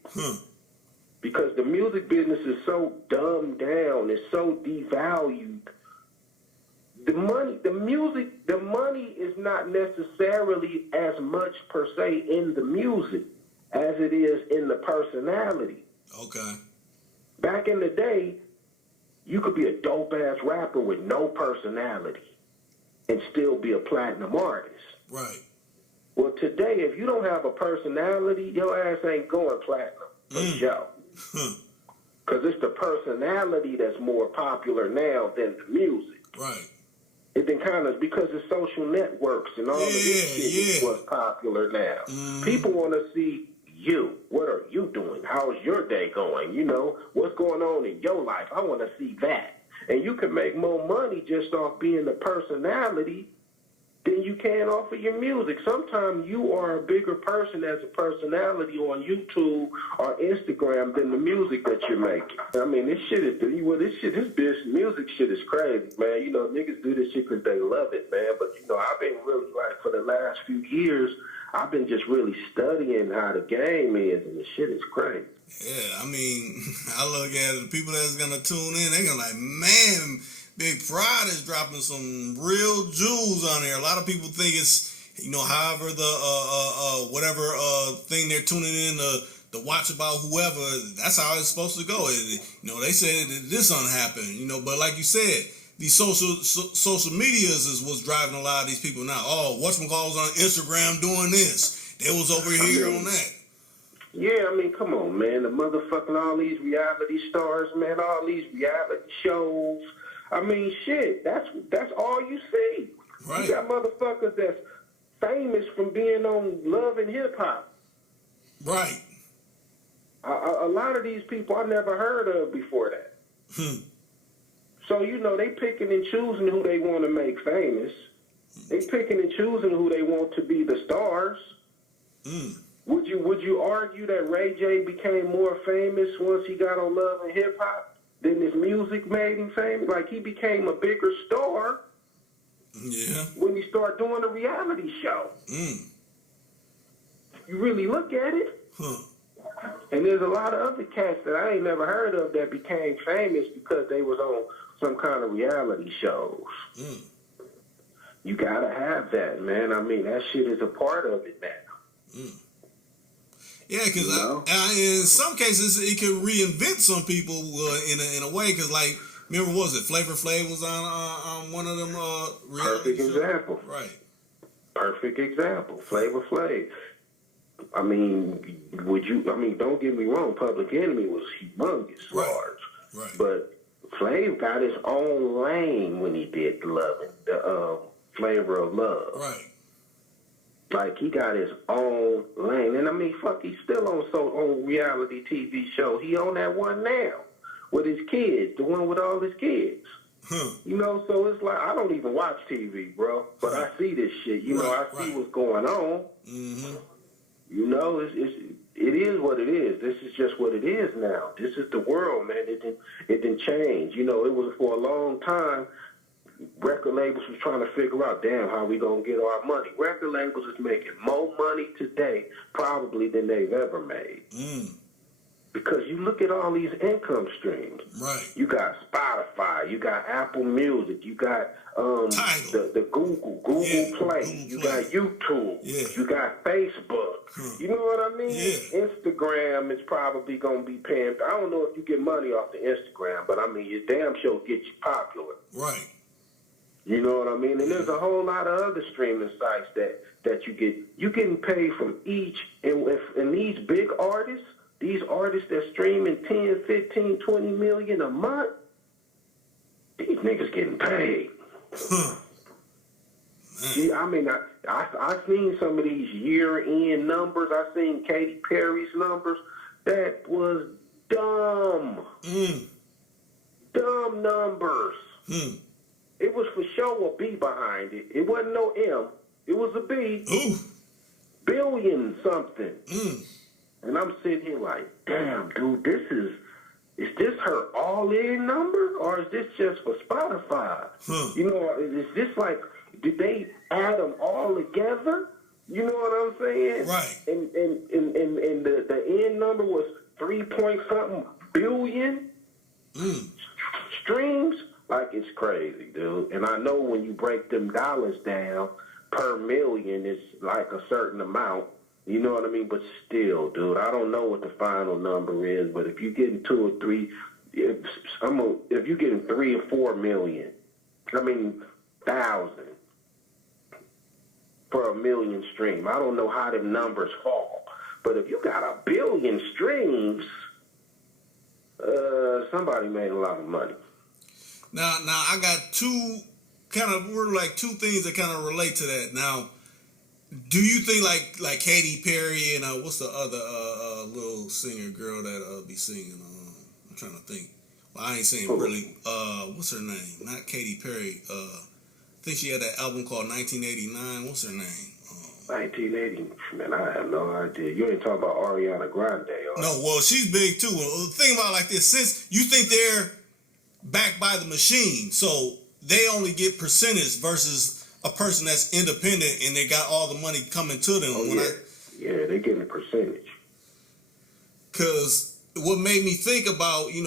Because the music business is so dumbed down, it's so devalued. The money is not necessarily as much per se in the music as it is in the personality. Okay. Back in the day, you could be a dope-ass rapper with no personality and still be a platinum artist. Right. Well, today, if you don't have a personality, your ass ain't going platinum for sure. Because it's the personality that's more popular now than the music. Right. It then kind of, because of social networks and all of this shit is what's popular now. People want to see you. What are you doing? How's your day going? You know, what's going on in your life? I want to see that. And you can make more money just off being a personality than you can off of your music. Sometimes you are a bigger person as a personality on YouTube or Instagram than the music that you're making. I mean, this music shit is crazy, man. You know, niggas do this shit because they love it, man. But, you know, I've been really, like, for the last few years, I've been just really studying how the game is, and the shit is crazy. Yeah, I mean, I look at it, the people that's going to tune in, they're going to like, man, Big Prod is dropping some real jewels on there. A lot of people think it's, you know, however the whatever thing they're tuning in to watch about whoever, that's how it's supposed to go. You know, they said this happened, you know, but like you said, these social medias is what's driving a lot of these people now. Oh, whatchamacallit's on Instagram doing this. They was over here on that. Yeah, I mean, come on, man. The motherfucking all these reality stars, man, all these reality shows. I mean, shit, that's all you see. Right. You got motherfuckers that's famous from being on Love and Hip Hop. Right. A lot of these people I never heard of before that. So, you know, they picking and choosing who they want to make famous. They picking and choosing who they want to be the stars. Would you argue that Ray J became more famous once he got on Love and Hip Hop? Then his music made him famous. Like, he became a bigger star when he started doing a reality show. You really look at it. And there's a lot of other cats that I ain't never heard of that became famous because they was on some kind of reality shows. You gotta have that, man. I mean, that shit is a part of it now. Yeah, because in some cases it could reinvent some people in a way. Because, like, remember, what was it Flavor Flav was on one of them reality Perfect example. Right. Perfect example. Flavor Flav. I mean, don't get me wrong. Public Enemy was humongous, large. Right. But Flav got his own lane when he did the Flavor of Love. Right. Like, he got his own lane. And, I mean, fuck, he's still on reality TV show. He on that one now with his kids, the one with all his kids. You know, so it's like, I don't even watch TV, bro. But I see this shit. You know, I see what's going on. You know, it is what it is. This is just what it is now. This is the world, man. It didn't change. You know, it was for a long time. Record labels was trying to figure out, damn, how we gonna get our money. Record labels is making more money today probably than they've ever made. Because you look at all these income streams. Right. You got Spotify, you got Apple Music, you got the Google Play, you got YouTube, you got Facebook. You know what I mean? Instagram is probably gonna be paying. I don't know if you get money off the Instagram, but I mean, your damn show gets you popular. Right. You know what I mean? And there's a whole lot of other streaming sites that you get. You getting paid from each, and these big artists, these artists that streaming 10, 15, 20 million a month, these niggas getting paid. See, I mean, I seen some of these year-end numbers. I seen Katy Perry's numbers. That was dumb. Dumb numbers. It was for sure a B behind it. It wasn't no M. It was a B. Ooh. Billion something. And I'm sitting here like, damn, dude, is this her all-in number, or is this just for Spotify? You know, is this like, did they add them all together? You know what I'm saying? Right. And the end number was 3 something billion streams. Like, it's crazy, dude. And I know when you break them dollars down per million, it's like a certain amount. You know what I mean? But still, dude, I don't know what the final number is. But if you're getting 2 or 3, if you're getting 3 or 4 million, thousand for a million stream, I don't know how the numbers fall. But if you got 1 billion streams, somebody made a lot of money. Now I got two things that kind of relate to that. Now, do you think like Katy Perry and what's the other little singer girl that be singing? I'm trying to think. Well, I ain't saying really. What's her name? Not Katy Perry. I think she had that album called 1989. What's her name? 1980, man, I have no idea. You ain't talking about Ariana Grande, or? No, well, she's big too. Well, think about it like this: since you think they're backed by the machine, so they only get percentage versus a person that's independent and they got all the money coming to them. Yeah, they getting a percentage. Because what made me think about, you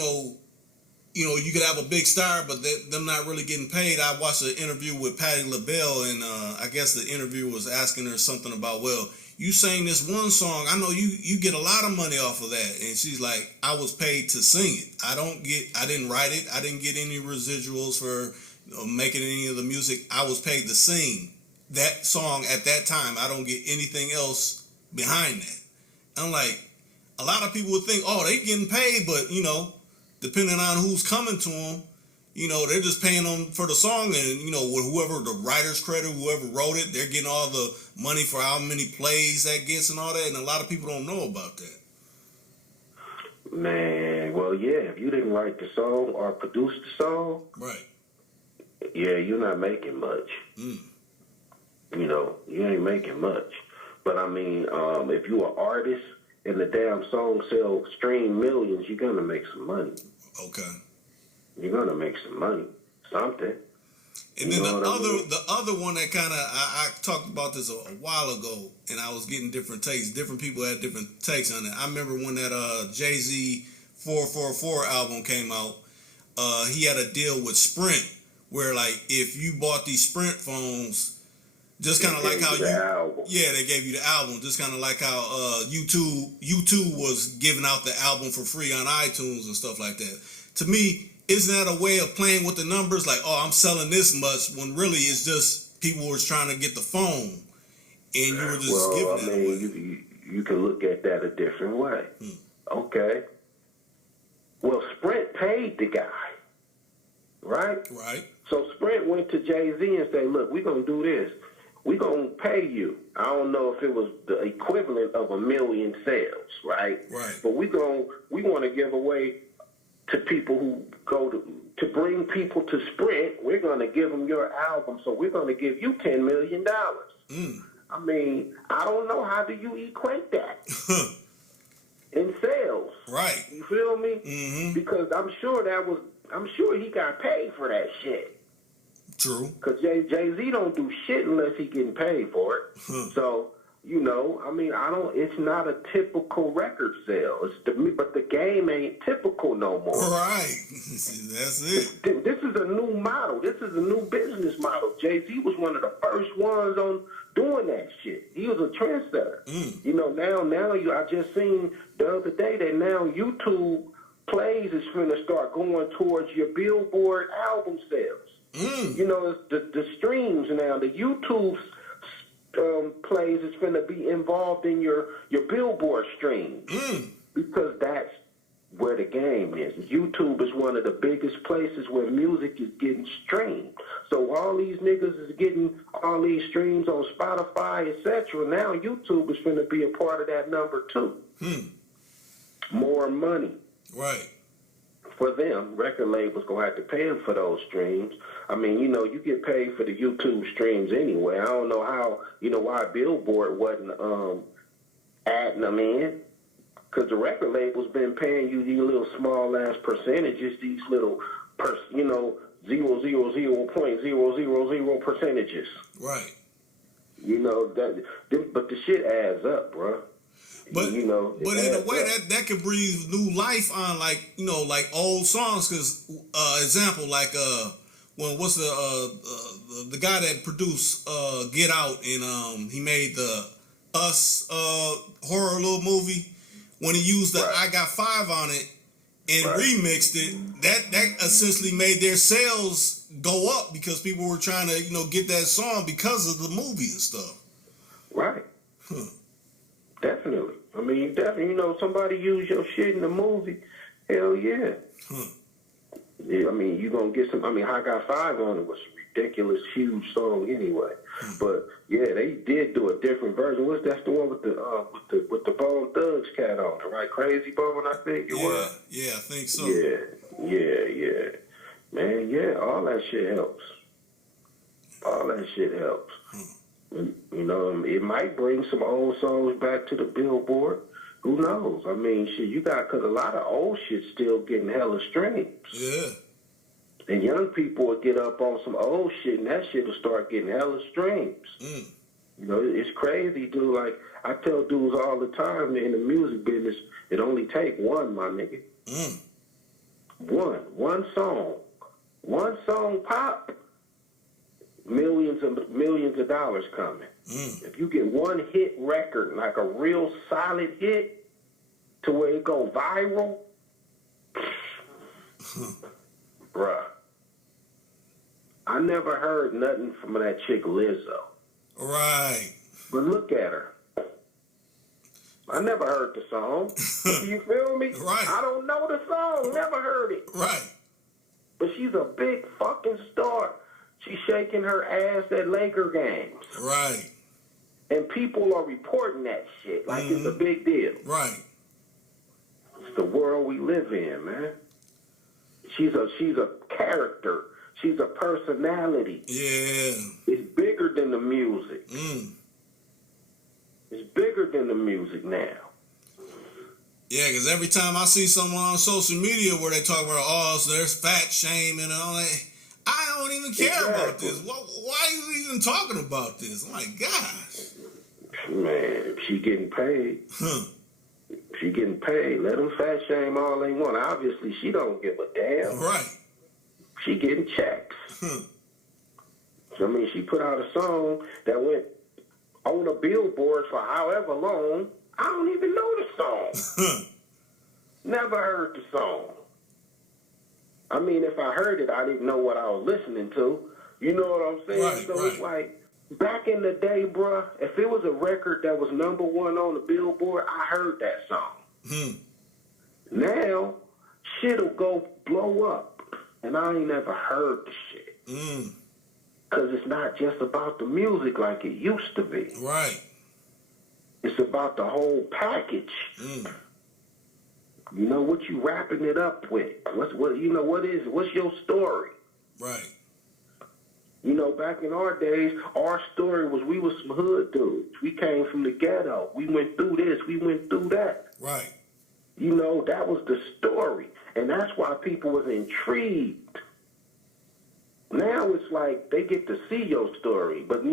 could have a big star, but them not really getting paid. I watched an interview with Patti LaBelle, and I guess the interviewer was asking her something about, well, you sang this one song. I know you get a lot of money off of that. And she's like, I was paid to sing it. I didn't write it. I didn't get any residuals for making any of the music. I was paid to sing that song at that time. I don't get anything else behind that. I'm like, a lot of people would think, oh, they getting paid, but, depending on who's coming to them, they're just paying them for the song, and, with whoever the writer's credit, whoever wrote it, they're getting all the money for how many plays that gets and all that, and a lot of people don't know about that. Man, well, yeah, if you didn't write the song or produce the song, right? Yeah, you're not making much. You ain't making much. But, if you're an artist and the damn song stream millions, you're going to make some money. Okay. You're going to make some money. Something. And then the other one that kind of, I talked about this a while ago, and I was getting different takes. Different people had different takes on it. I remember when that Jay-Z 444 album came out, he had a deal with Sprint, where like if you bought these Sprint phones, just kind of like how they gave you the album, just kind of like how U2 was giving out the album for free on iTunes and stuff like that. To me, isn't that a way of playing with the numbers? Like, oh, I'm selling this much, when really it's just people were trying to get the phone, and you were just giving that away. You can look at that a different way. Okay. Well, Sprint paid the guy, right? Right. So Sprint went to Jay-Z and said, look, we're going to do this. We're going to pay you. I don't know if it was the equivalent of 1 million sales, right? Right. But we want to give away to people who go to bring people to Sprint. We're going to give them your album, so we're going to give you $10 million. I don't know, how do you equate that in sales? Right. You feel me? Mm-hmm. Because I'm sure he got paid for that shit. True. Because Jay-Z don't do shit unless he getting paid for it. So, it's not a typical record sale. But the game ain't typical no more. Right. That's it. This is a new model. This is a new business model. Jay-Z was one of the first ones on doing that shit. He was a trendsetter. Now I just seen the other day that now YouTube plays is finna start going towards your Billboard album sales. The streams now, the YouTube plays is finna be involved in your Billboard stream. Because YouTube is one of the biggest places where music is getting streamed. So all these niggas is getting all these streams on Spotify, etc. Now YouTube is going to be a part of that number too. More money. Right. For them, record labels gonna have to pay them for those streams. I mean, you get paid for the YouTube streams anyway. I don't know how, why Billboard wasn't adding them in, because the record label's been paying you these little small ass percentages, these little, 0.000 percentages. Right. But the shit adds up, bro. But in a way that could breathe new life on like old songs, because example like what's the guy that produced Get Out, and he made the Us horror little movie, when he used the I Got Five on it and remixed it, that essentially made their sales go up because people were trying to get that song because of the movie and stuff. Right. Definitely. I mean, somebody use your shit in the movie, hell yeah. Yeah, I mean, you gonna get some. I mean, I Got Five on it was a ridiculous, huge song anyway. But yeah, they did do a different version. That's the one with the Bone Thugs cat on it, right? Crazy Bone, I think it was. Yeah, I think so. Yeah. Man, yeah, all that shit helps. All that shit helps. It might bring some old songs back to the Billboard. Who knows? I mean, shit, because a lot of old shit still getting hella streams. Yeah. And young people will get up on some old shit, and that shit will start getting hella streams. It's crazy, dude. Like, I tell dudes all the time in the music business, it only take one, my nigga. One song. One song pop. Millions of dollars coming. If you get one hit record, like a real solid hit, to where it go viral, bruh. I never heard nothing from that chick Lizzo. Right. But look at her. I never heard the song. You feel me? Right. I don't know the song. Never heard it. Right. But she's a big fucking star. She's shaking her ass at Laker games. Right. And people are reporting that shit like it's a big deal. Right. It's the world we live in, man. She's a character. She's a personality. Yeah. It's bigger than the music. It's bigger than the music now. Yeah, because every time I see someone on social media where they talk about, so there's fat shaming and all that, I don't even care about this. Why are you even talking about this? Oh my gosh. Man, she getting paid. She getting paid. Let them fat shame all they want. Obviously, she don't give a damn. Right. She getting checks. I mean, she put out a song that went on a Billboard for however long. I don't even know the song. Never heard the song. I mean, if I heard it, I didn't know what I was listening to. You know what I'm saying? Right, so it's like, back in the day, bruh, if it was a record that was number one on the Billboard, I heard that song. Now, shit'll go blow up, and I ain't never heard the shit. Because it's not just about the music like it used to be. Right. It's about the whole package. You know what you wrapping it up with? What's your story? Right. Back in our days, our story was we was some hood dudes. We came from the ghetto. We went through this. We went through that. Right. That was the story. And that's why people was intrigued. Now it's like they get to see your story. But,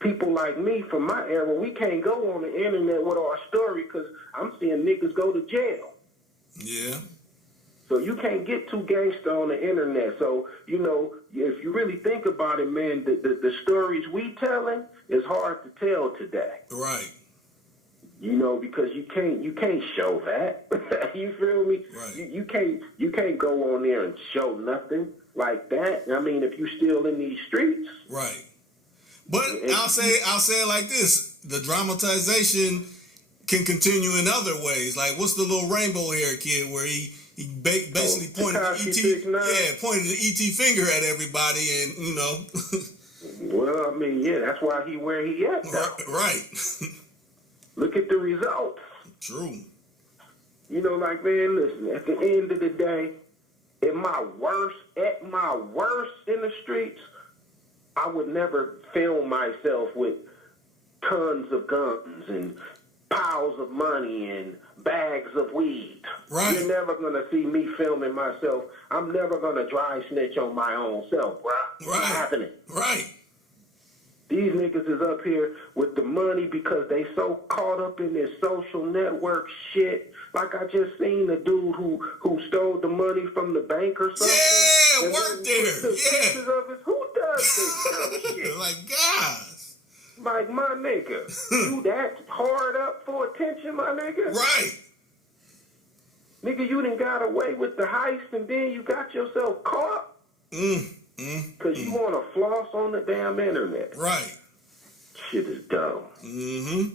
people like me from my era, we can't go on the internet with our story because I'm seeing niggas go to jail. Yeah. So you can't get too gangster on the internet. So, if you really think about it, man, the stories we telling is hard to tell today. Right. Because you can't show that. You feel me? Right. You can't go on there and show nothing like that. I mean, if you still in these streets. Right. But I'll say it like this: the dramatization can continue in other ways. Like, what's the little rainbow hair kid where he he basically pointed Tekashi the 6ix9ine? pointed the ET finger at everybody, and you know. Well, I mean, yeah, that's why he where he at now. Right. Look at the results. True. You know, like, man, listen, at the end of the day, at my worst in the streets, I would never film myself with tons of guns and piles of money and bags of weed. Right. You're never going to see me filming myself. I'm never going to dry snitch on my own self, bro. Right. It's happening. Right. These niggas is up here with the money because they so caught up in this social network shit. Like I just seen a dude who stole the money from the bank or something. Yeah, worked there. Pictures of his, who does this kind of shit? Like, gosh. Like, my nigga, you that hard up for attention, my nigga? Right. Nigga, you done got away with the heist and then you got yourself caught? Because you want to floss on the damn internet. Right. Shit is dumb. Mm-hmm.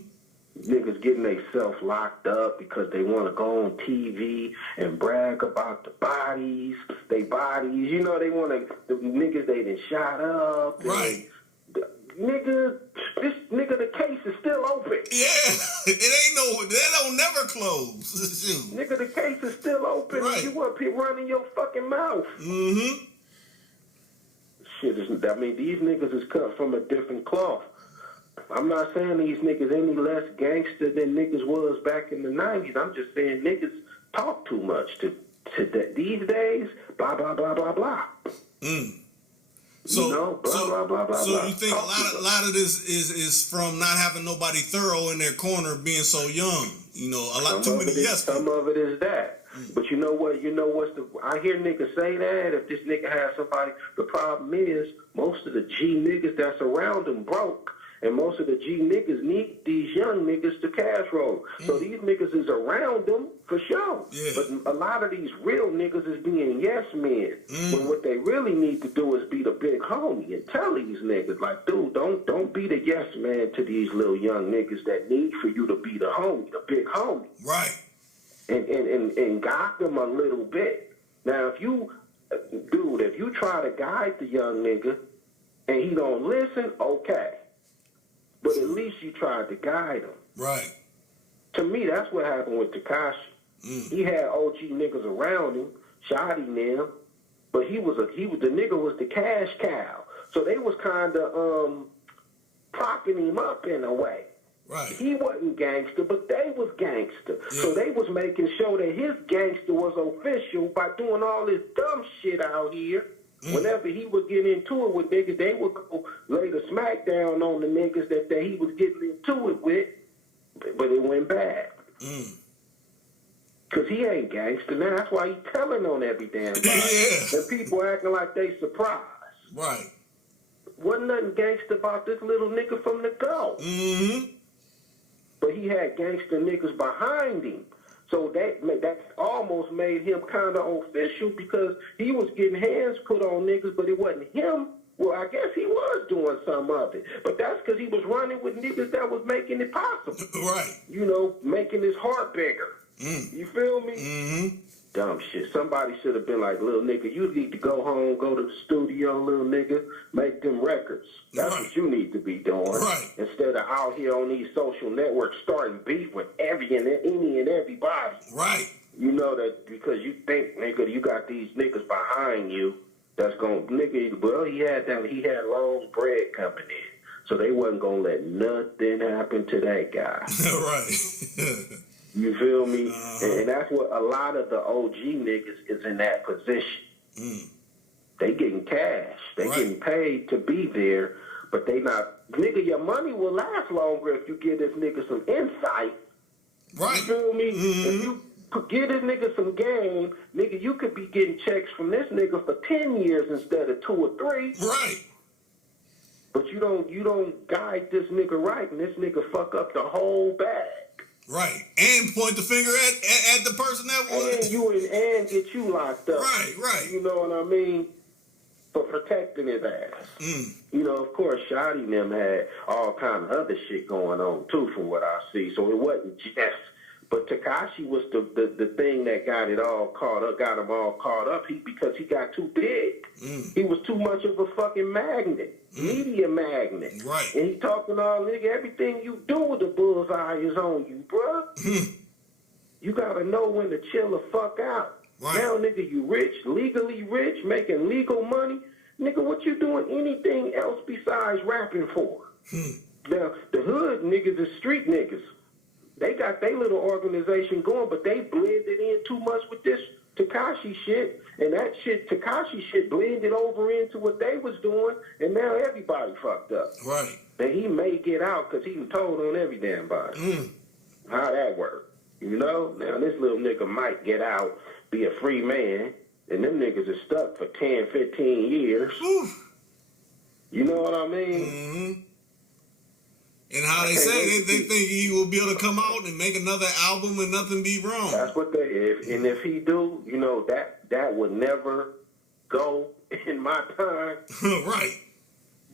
Niggas getting themselves locked up because they want to go on TV and brag about the bodies. They bodies. You know, they want to, the niggas they done shot up. Right. Nigga, the case is still open. Yeah. That don't never close. Shoot. Nigga, the case is still open. Right. You up here running your fucking mouth. Mm-hmm. Shit is, I mean, these niggas is cut from a different cloth. I'm not saying these niggas any less gangster than niggas was back in the 90s. I'm just saying niggas talk too much to these days, blah, blah, blah, blah, blah. So, you know, blah, blah, blah, blah, so blah. you think a lot of this is from not having nobody thorough in their corner, being so young. You know, a lot too many yes. Some of it is that. But you know what? I hear niggas say that if this nigga has somebody. The problem is most of the G niggas that's around him broke. And most of the G niggas need these young niggas to cash roll. So these niggas is around them for sure. Yeah. But a lot of these real niggas is being yes men. But what they really need to do is be the big homie and tell these niggas, like, dude, don't be the yes man to these little young niggas that need for you to be the homie, the big homie. Right. And guide them a little bit. Now, if you try to guide the young nigga and he don't listen, okay. But at least you tried to guide him. Right. To me, that's what happened with Tekashi. He had OG niggas around him, shot him them, but the nigga was the cash cow. So they was kind of propping him up in a way. Right. He wasn't gangster, but they was gangster. Yeah. So they was making sure that his gangster was official by doing all this dumb shit out here. Whenever he would get into it with niggas, they would go lay the smack down on the niggas that he was getting into it with, but it went bad. Because he ain't gangster now. That's why he telling on every damn body. Yeah. And people acting like they surprised. Right. Wasn't nothing gangster about this little nigga from the go. But he had gangster niggas behind him. So that almost made him kind of official because he was getting hands put on niggas, but it wasn't him. Well, I guess he was doing some of it. But that's because he was running with niggas that was making it possible. Right. You know, making his heart bigger. You feel me? Dumb shit. Somebody should have been like, little nigga, you need to go home, go to the studio, little nigga, make them records. That's what you need to be doing. Right. Instead of out here on these social networks starting beef with any and everybody. Right. You know that because you think, nigga, you got these niggas behind you that's going, nigga, well, he had long bread coming in. So they wasn't going to let nothing happen to that guy. Right. You feel me? And that's what a lot of the OG niggas is in that position. They getting cash. They getting paid to be there, but they not. Nigga, your money will last longer if you give this nigga some insight. Right. You feel me? If you give this nigga some game, nigga, you could be getting checks from this nigga for 10 years instead of 2 or 3. Right. But you don't guide this nigga right, and this nigga fuck up the whole bag. Right, and point the finger at the person that was. And get you locked up. Right. You know what I mean? For protecting his ass. You know, of course, Shotty and them had all kind of other shit going on too, from what I see. So it wasn't just But Tekashi was the thing that got it all caught up, got him all caught up. Because he got too big. He was too much of a fucking magnet, media magnet. Right. And he talking all, nigga, everything you do with the bullseye is on you, bruh. You gotta know when to chill the fuck out. Right. Now, nigga, you rich, legally rich, making legal money. Nigga, what you doing anything else besides rapping for? Now, the hood niggas is street niggas. They got their little organization going, but they blended in too much with this Tekashi shit. And that shit, Tekashi shit, blended over into what they was doing, and now everybody fucked up. Right. And he may get out because he was told on every damn body. How that work? You know? Now, this little nigga might get out, be a free man, and them niggas are stuck for 10, 15 years. You know what I mean? And how they say, they think he will be able to come out and make another album and nothing be wrong. That's what they, if he do, you know, that would never go in my time. Right.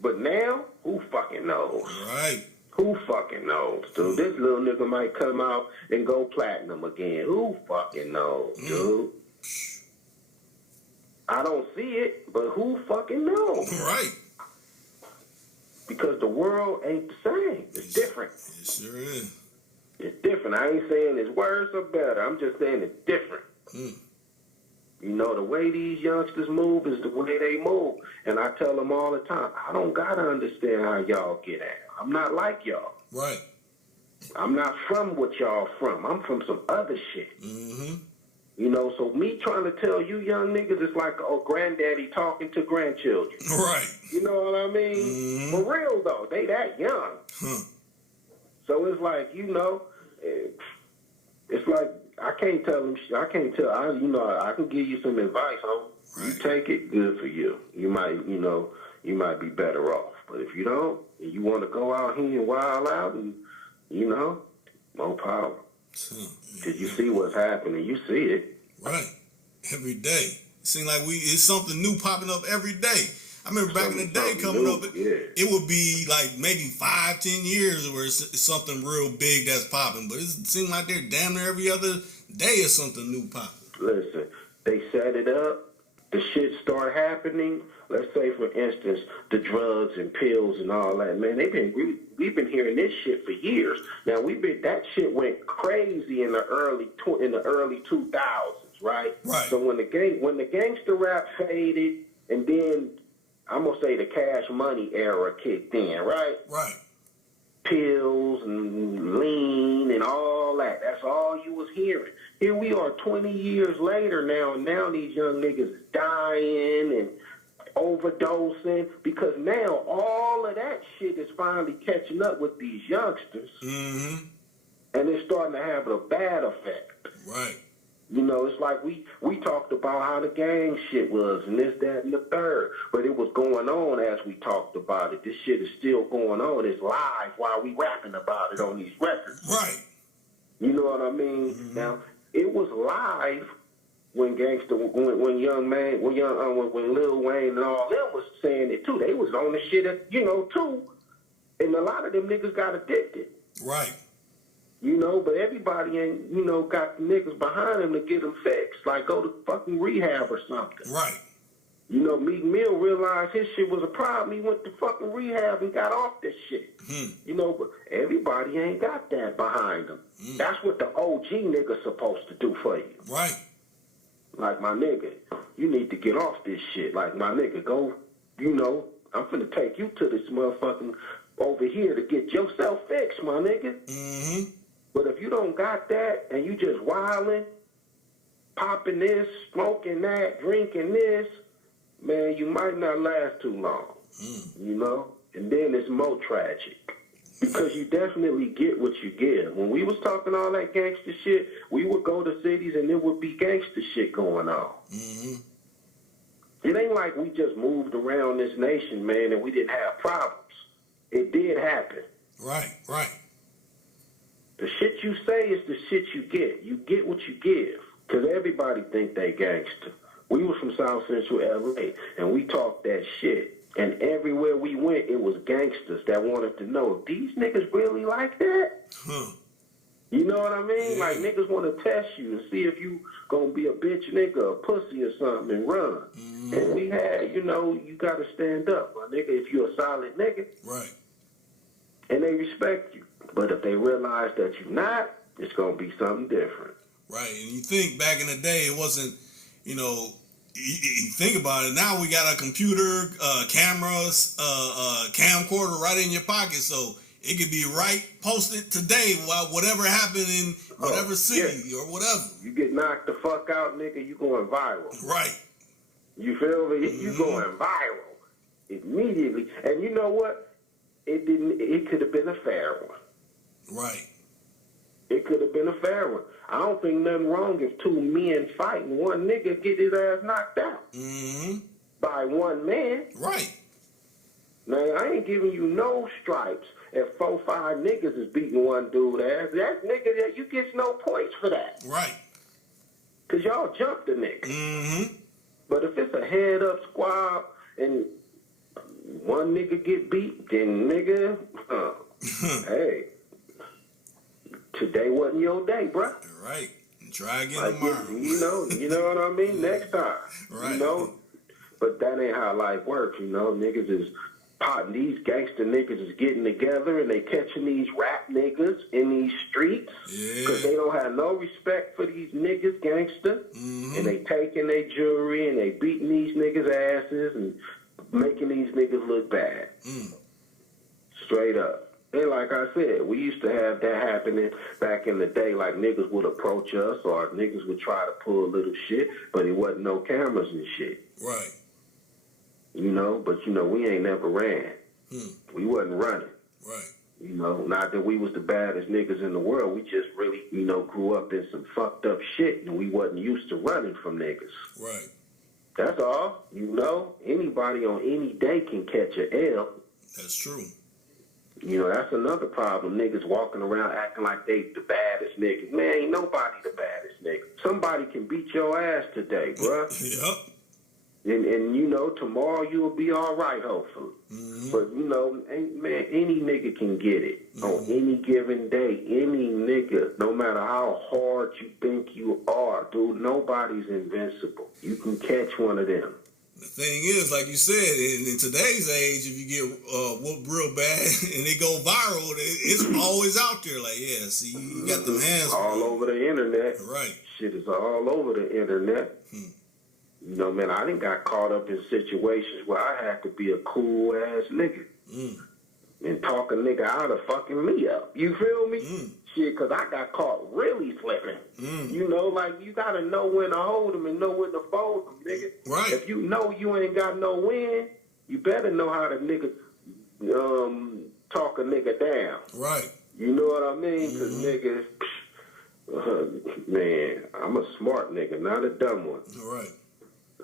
But now, who fucking knows? Right. Who fucking knows, dude? This little nigga might come out and go platinum again. Who fucking knows, dude? I don't see it, but who fucking knows? Right. Because the world ain't the same. It's different. It sure is. It's different. I ain't saying it's worse or better. I'm just saying it's different. You know, the way these youngsters move is the way they move. And I tell them all the time, I don't got to understand how y'all get out. I'm not like y'all. Right. I'm not from what y'all from. I'm from some other shit. You know, so me trying to tell you young niggas, it's like a granddaddy talking to grandchildren. Right. You know what I mean? For real, though. They that young. So it's like, you know, it's like, I can't tell them, I can give you some advice on. Right. You take it, good for you. You might be better off. But if you don't, and you want to go out here and wild out, and, you know, more power. Because you see what's happening. You see it. Right. Every day. It seems like it's something new popping up every day. I remember back in the day coming up, it would be like maybe 5-10 years where it's something real big that's popping. But it seems like they're damn near every other day is something new popping. Listen, they set it up. The shit start happening. Let's say, for instance, the drugs and pills and all that. Man, we've been hearing this shit for years. Now that shit went crazy in the early 2000s, right? Right. So when the gangster rap faded, and then I'm gonna say the Cash Money era kicked in, right? Right. Pills and lean and all that. That's all you was hearing. Here we are 20 years later now, and now these young niggas is dying and overdosing because now all of that shit is finally catching up with these youngsters. And it's starting to have a bad effect. Right. You know, it's like we talked about how the gang shit was and this, that, and the third. But it was going on as we talked about it. This shit is still going on. It's live while we rapping about it on these records. Right. You know what I mean? Now, it was live when when Lil Wayne and all them was saying it too. They was on the shit, too. And a lot of them niggas got addicted. Right. You know, but everybody ain't, got the niggas behind them to get them fixed. Like, go to fucking rehab or something. Right. You know, Meek Mill realized his shit was a problem. He went to fucking rehab and got off this shit. You know, but everybody ain't got that behind them. That's what the OG nigga's supposed to do for you. Right. Like, my nigga, you need to get off this shit. Like, my nigga, go, I'm finna take you to this motherfucking over here to get yourself fixed, my nigga. But if you don't got that and you just wilding, popping this, smoking that, drinking this, man, you might not last too long, you know? And then it's more tragic because you definitely get what you give. When we was talking all that gangster shit, we would go to cities and there would be gangster shit going on. It ain't like we just moved around this nation, man, and we didn't have problems. It did happen. Right, right. The shit you say is the shit you get. You get what you give. Because everybody think they gangster. We was from South Central LA, and we talked that shit. And everywhere we went, it was gangsters that wanted to know, these niggas really like that? You You know what I mean? Yeah. Like, niggas want to test you and see if you gonna be a bitch nigga or pussy or something and run. Mm-hmm. And we had, you know, you got to stand up, my nigga, if you're a solid nigga. Right. And they respect you. But if they realize that you're not, it's going to be something different. Right. And you think back in the day, it wasn't, you know, you think about it. Now we got a computer, cameras, camcorder right in your pocket. So it could be posted today while whatever happened in whatever city or whatever. You get knocked the fuck out, nigga, you going viral. Right. You feel me? Mm-hmm. You going viral immediately. And you know what? It could have been a fair one. Right. It could have been a fair one. I don't think nothing wrong if two men fight and one nigga get his ass knocked out by one man. Right. Now, I ain't giving you no stripes if 4, 5 niggas is beating one dude ass. That nigga, that you get no points for that. Right. Because y'all jumped the nigga. Mm-hmm. But if it's a head-up squad and one nigga get beat, then nigga, hey, today wasn't your day, bruh. Right. And try again Like, tomorrow. you know what I mean? Next time. Right. You know? But that ain't how life works, you know? Niggas is potting. These gangster niggas is getting together and they catching these rap niggas in these streets because they don't have no respect for these niggas, gangster. Mm-hmm. And they taking their jewelry and they beating these niggas' asses and making these niggas look bad. Straight up. And like I said, we used to have that happening back in the day. Like, niggas would approach us or niggas would try to pull a little shit, but it wasn't no cameras and shit. Right. You know, but, you know, we ain't never ran. We wasn't running. Right. You know, not that we was the baddest niggas in the world. We just really, you know, grew up in some fucked up shit, and we wasn't used to running from niggas. Right. That's all. You know, anybody on any day can catch a L. That's true. You know, that's another problem. Niggas walking around acting like they the baddest niggas. Man, ain't nobody the baddest nigga. Somebody can beat your ass today, bruh. Yep. And you know, tomorrow you'll be all right, hopefully. But, you know, man, any nigga can get it on any given day. Any nigga, no matter how hard you think you are, dude, nobody's invincible. You can catch one of them. The thing is, like you said, in today's age, if you get whooped real bad and they go viral, it's always out there. Like, yeah, see, you got them hands. All over the internet. Right. Shit is all over the internet. You know, man, I done got caught up in situations where I had to be a cool-ass nigga and talk a nigga out of fucking me up. You feel me? Shit, because I got caught really slipping. You know, like, you got to know when to hold them and know when to fold them, nigga. Right. If you know you ain't got no win, you better know how to nigga talk a nigga down. Right. You know what I mean? Because niggas, man, I'm a smart nigga, not a dumb one. Right.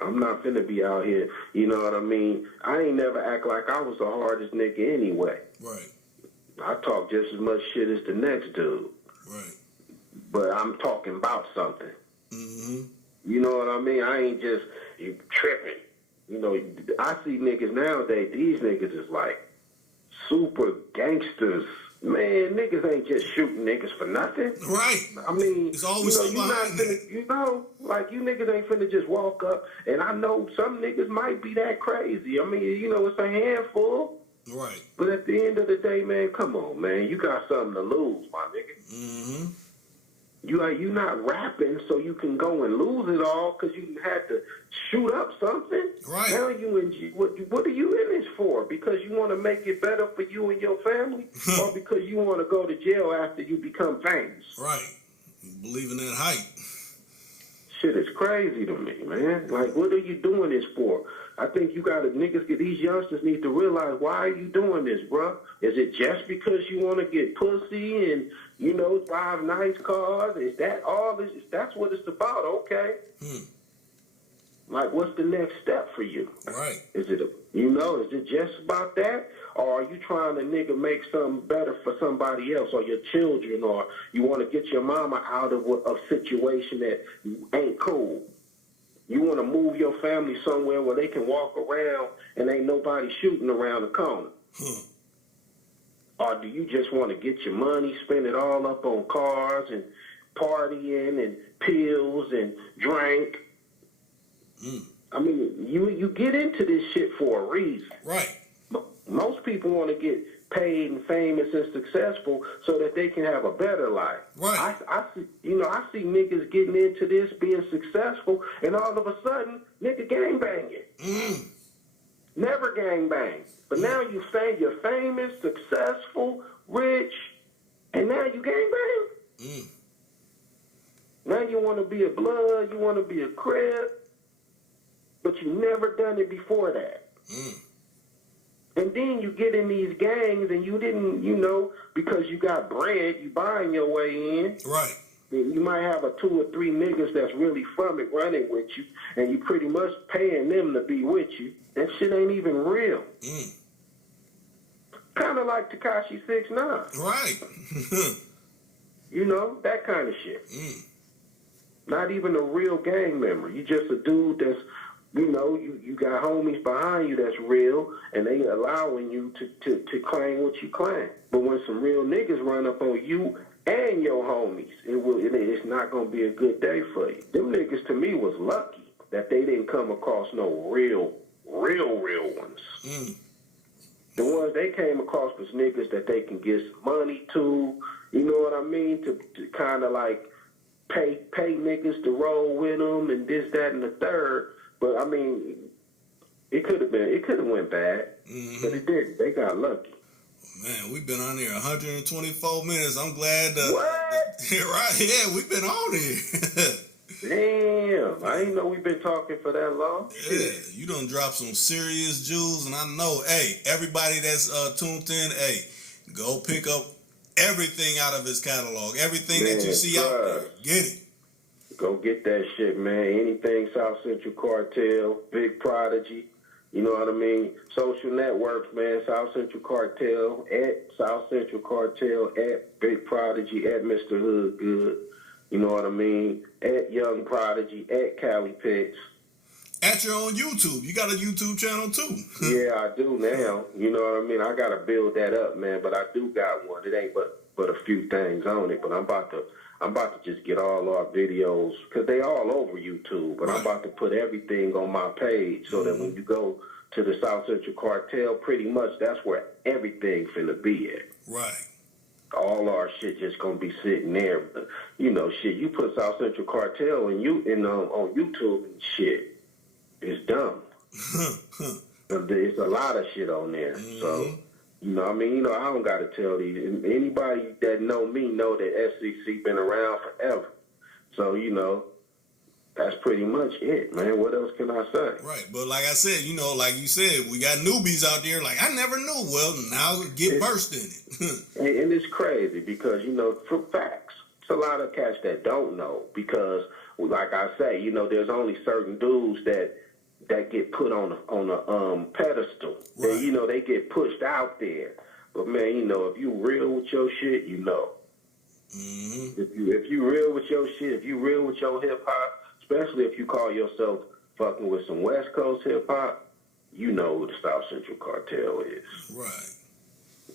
I'm not finna be out here, you know what I mean? I ain't never act like I was the hardest nigga anyway. Right. I talk just as much shit as the next dude. Right. But I'm talking about something. You know what I mean? I ain't just you tripping. You know, I see niggas nowadays, these niggas is like super gangsters. Man, niggas ain't just shooting niggas for nothing. Right. I mean, it's always you know, you know, like, you niggas ain't finna just walk up, and I know some niggas might be that crazy. I mean, you know, it's a handful. Right. But at the end of the day, man, come on, man. You got something to lose, my nigga. You not rapping so you can go and lose it all because you had to shoot up something. Right. Now what are you in this for? Because you want to make it better for you and your family, or because you want to go to jail after you become famous? Right. You believe in that hype. Shit is crazy to me, man. Like, what are you doing this for? I think you got to, these youngsters need to realize, why are you doing this, bro? Is it just because you want to get pussy and, you know, drive nice cars? Is that all this? That's what it's about, okay. Like, what's the next step for you? Right. Is it just about that? Or are you trying to make something better for somebody else or your children, or you want to get your mama out of a situation that ain't cool? You want to move your family somewhere where they can walk around and ain't nobody shooting around the corner. Or do you just want to get your money, spend it all up on cars and partying and pills and drink? I mean, you get into this shit for a reason. Right. Most people want to get paid and famous and successful so that they can have a better life. Right. I see niggas getting into this, being successful, and all of a sudden, nigga gang banging. Never gang bang. But now you're famous, successful, rich, and now you gang bang. Now you want to be a blood, you want to be a crip, but you never done it before that. And then you get in these gangs and you didn't, because you got bread, you buying your way in. Right. You might have a 2 or 3 niggas that's really from it running with you, and you pretty much paying them to be with you. That shit ain't even real. Kind of like Tekashi 6ix9ine. Right. That kind of shit. Not even a real gang member. You just a dude that's, you got homies behind you that's real, and they allowing you to claim what you claim. But when some real niggas run up on you and your homies, it's not going to be a good day for you. Them niggas, to me, was lucky that they didn't come across no real ones. The ones they came across was niggas that they can get some money to, you know what I mean, to kind of like pay niggas to roll with them and this, that, and the third. But, I mean, it could have went bad, but it didn't. They got lucky. Man, we've been on here 124 minutes. I'm glad. What? Right, yeah, we've been on here. Damn, I didn't know we've been talking for that long. Yeah, you done dropped some serious jewels, and I know, everybody that's tuned in, go pick up everything out of his catalog. Everything that you see out there, get it. Go get that shit, man. Anything South Central Cartel, Big Prodigy, you know what I mean? Social networks, man. South Central Cartel, at South Central Cartel, at Big Prodigy, at Mr. Hood Good. You know what I mean? At Young Prodigy, at Cali Pitts. At your own YouTube. You got a YouTube channel, too. Yeah, I do now. You know what I mean? I got to build that up, man. But I do got one. It ain't but a few things on it. But I'm about to just get all our videos, because they all over YouTube. But I'm about to put everything on my page so that when you go to the South Central Cartel, pretty much that's where everything finna be at. Right. All our shit just gonna be sitting there. Shit, you put South Central Cartel on YouTube and shit, it's dumb. There's a lot of shit on there. So, I don't gotta tell these. Anybody that know me know that SCC been around forever. So, that's pretty much it, man. What else can I say? Right, but like I said, like you said, we got newbies out there. Like, I never knew. Well, now get versed in it. And it's crazy because, for facts, it's a lot of cats that don't know because, like I say, there's only certain dudes that get put on a pedestal. Right. They get pushed out there. But, man, if you real with your shit, If you real with your shit, if you real with your hip-hop, especially if you call yourself fucking with some West Coast hip-hop, you know who the South Central Cartel is. Right.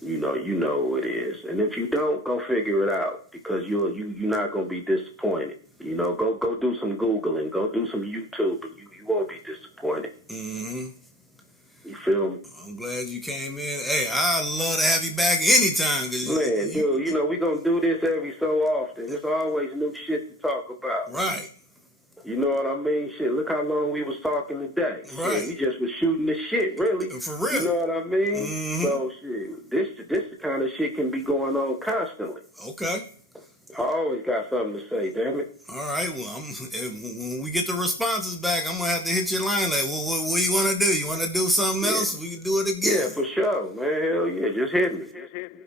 You know who it is. And if you don't, go figure it out because you're not going to be disappointed. Go do some Googling, go do some YouTube, and you won't be disappointed. You feel me? I'm glad you came in. Hey, I'd love to have you back anytime. Man, dude, we're going to do this every so often. There's always new shit to talk about. Right. You know what I mean? Shit, look how long we was talking today. Right. Shit, we just was shooting the shit, really. For real. You know what I mean? So, shit, this the kind of shit can be going on constantly. Okay. I always got something to say, damn it. All right, well, when we get the responses back, I'm going to have to hit your line like, what do you want to do? You want to do something else? We can do it again. Yeah, for sure, man. Hell yeah, just hit me. Just hit me.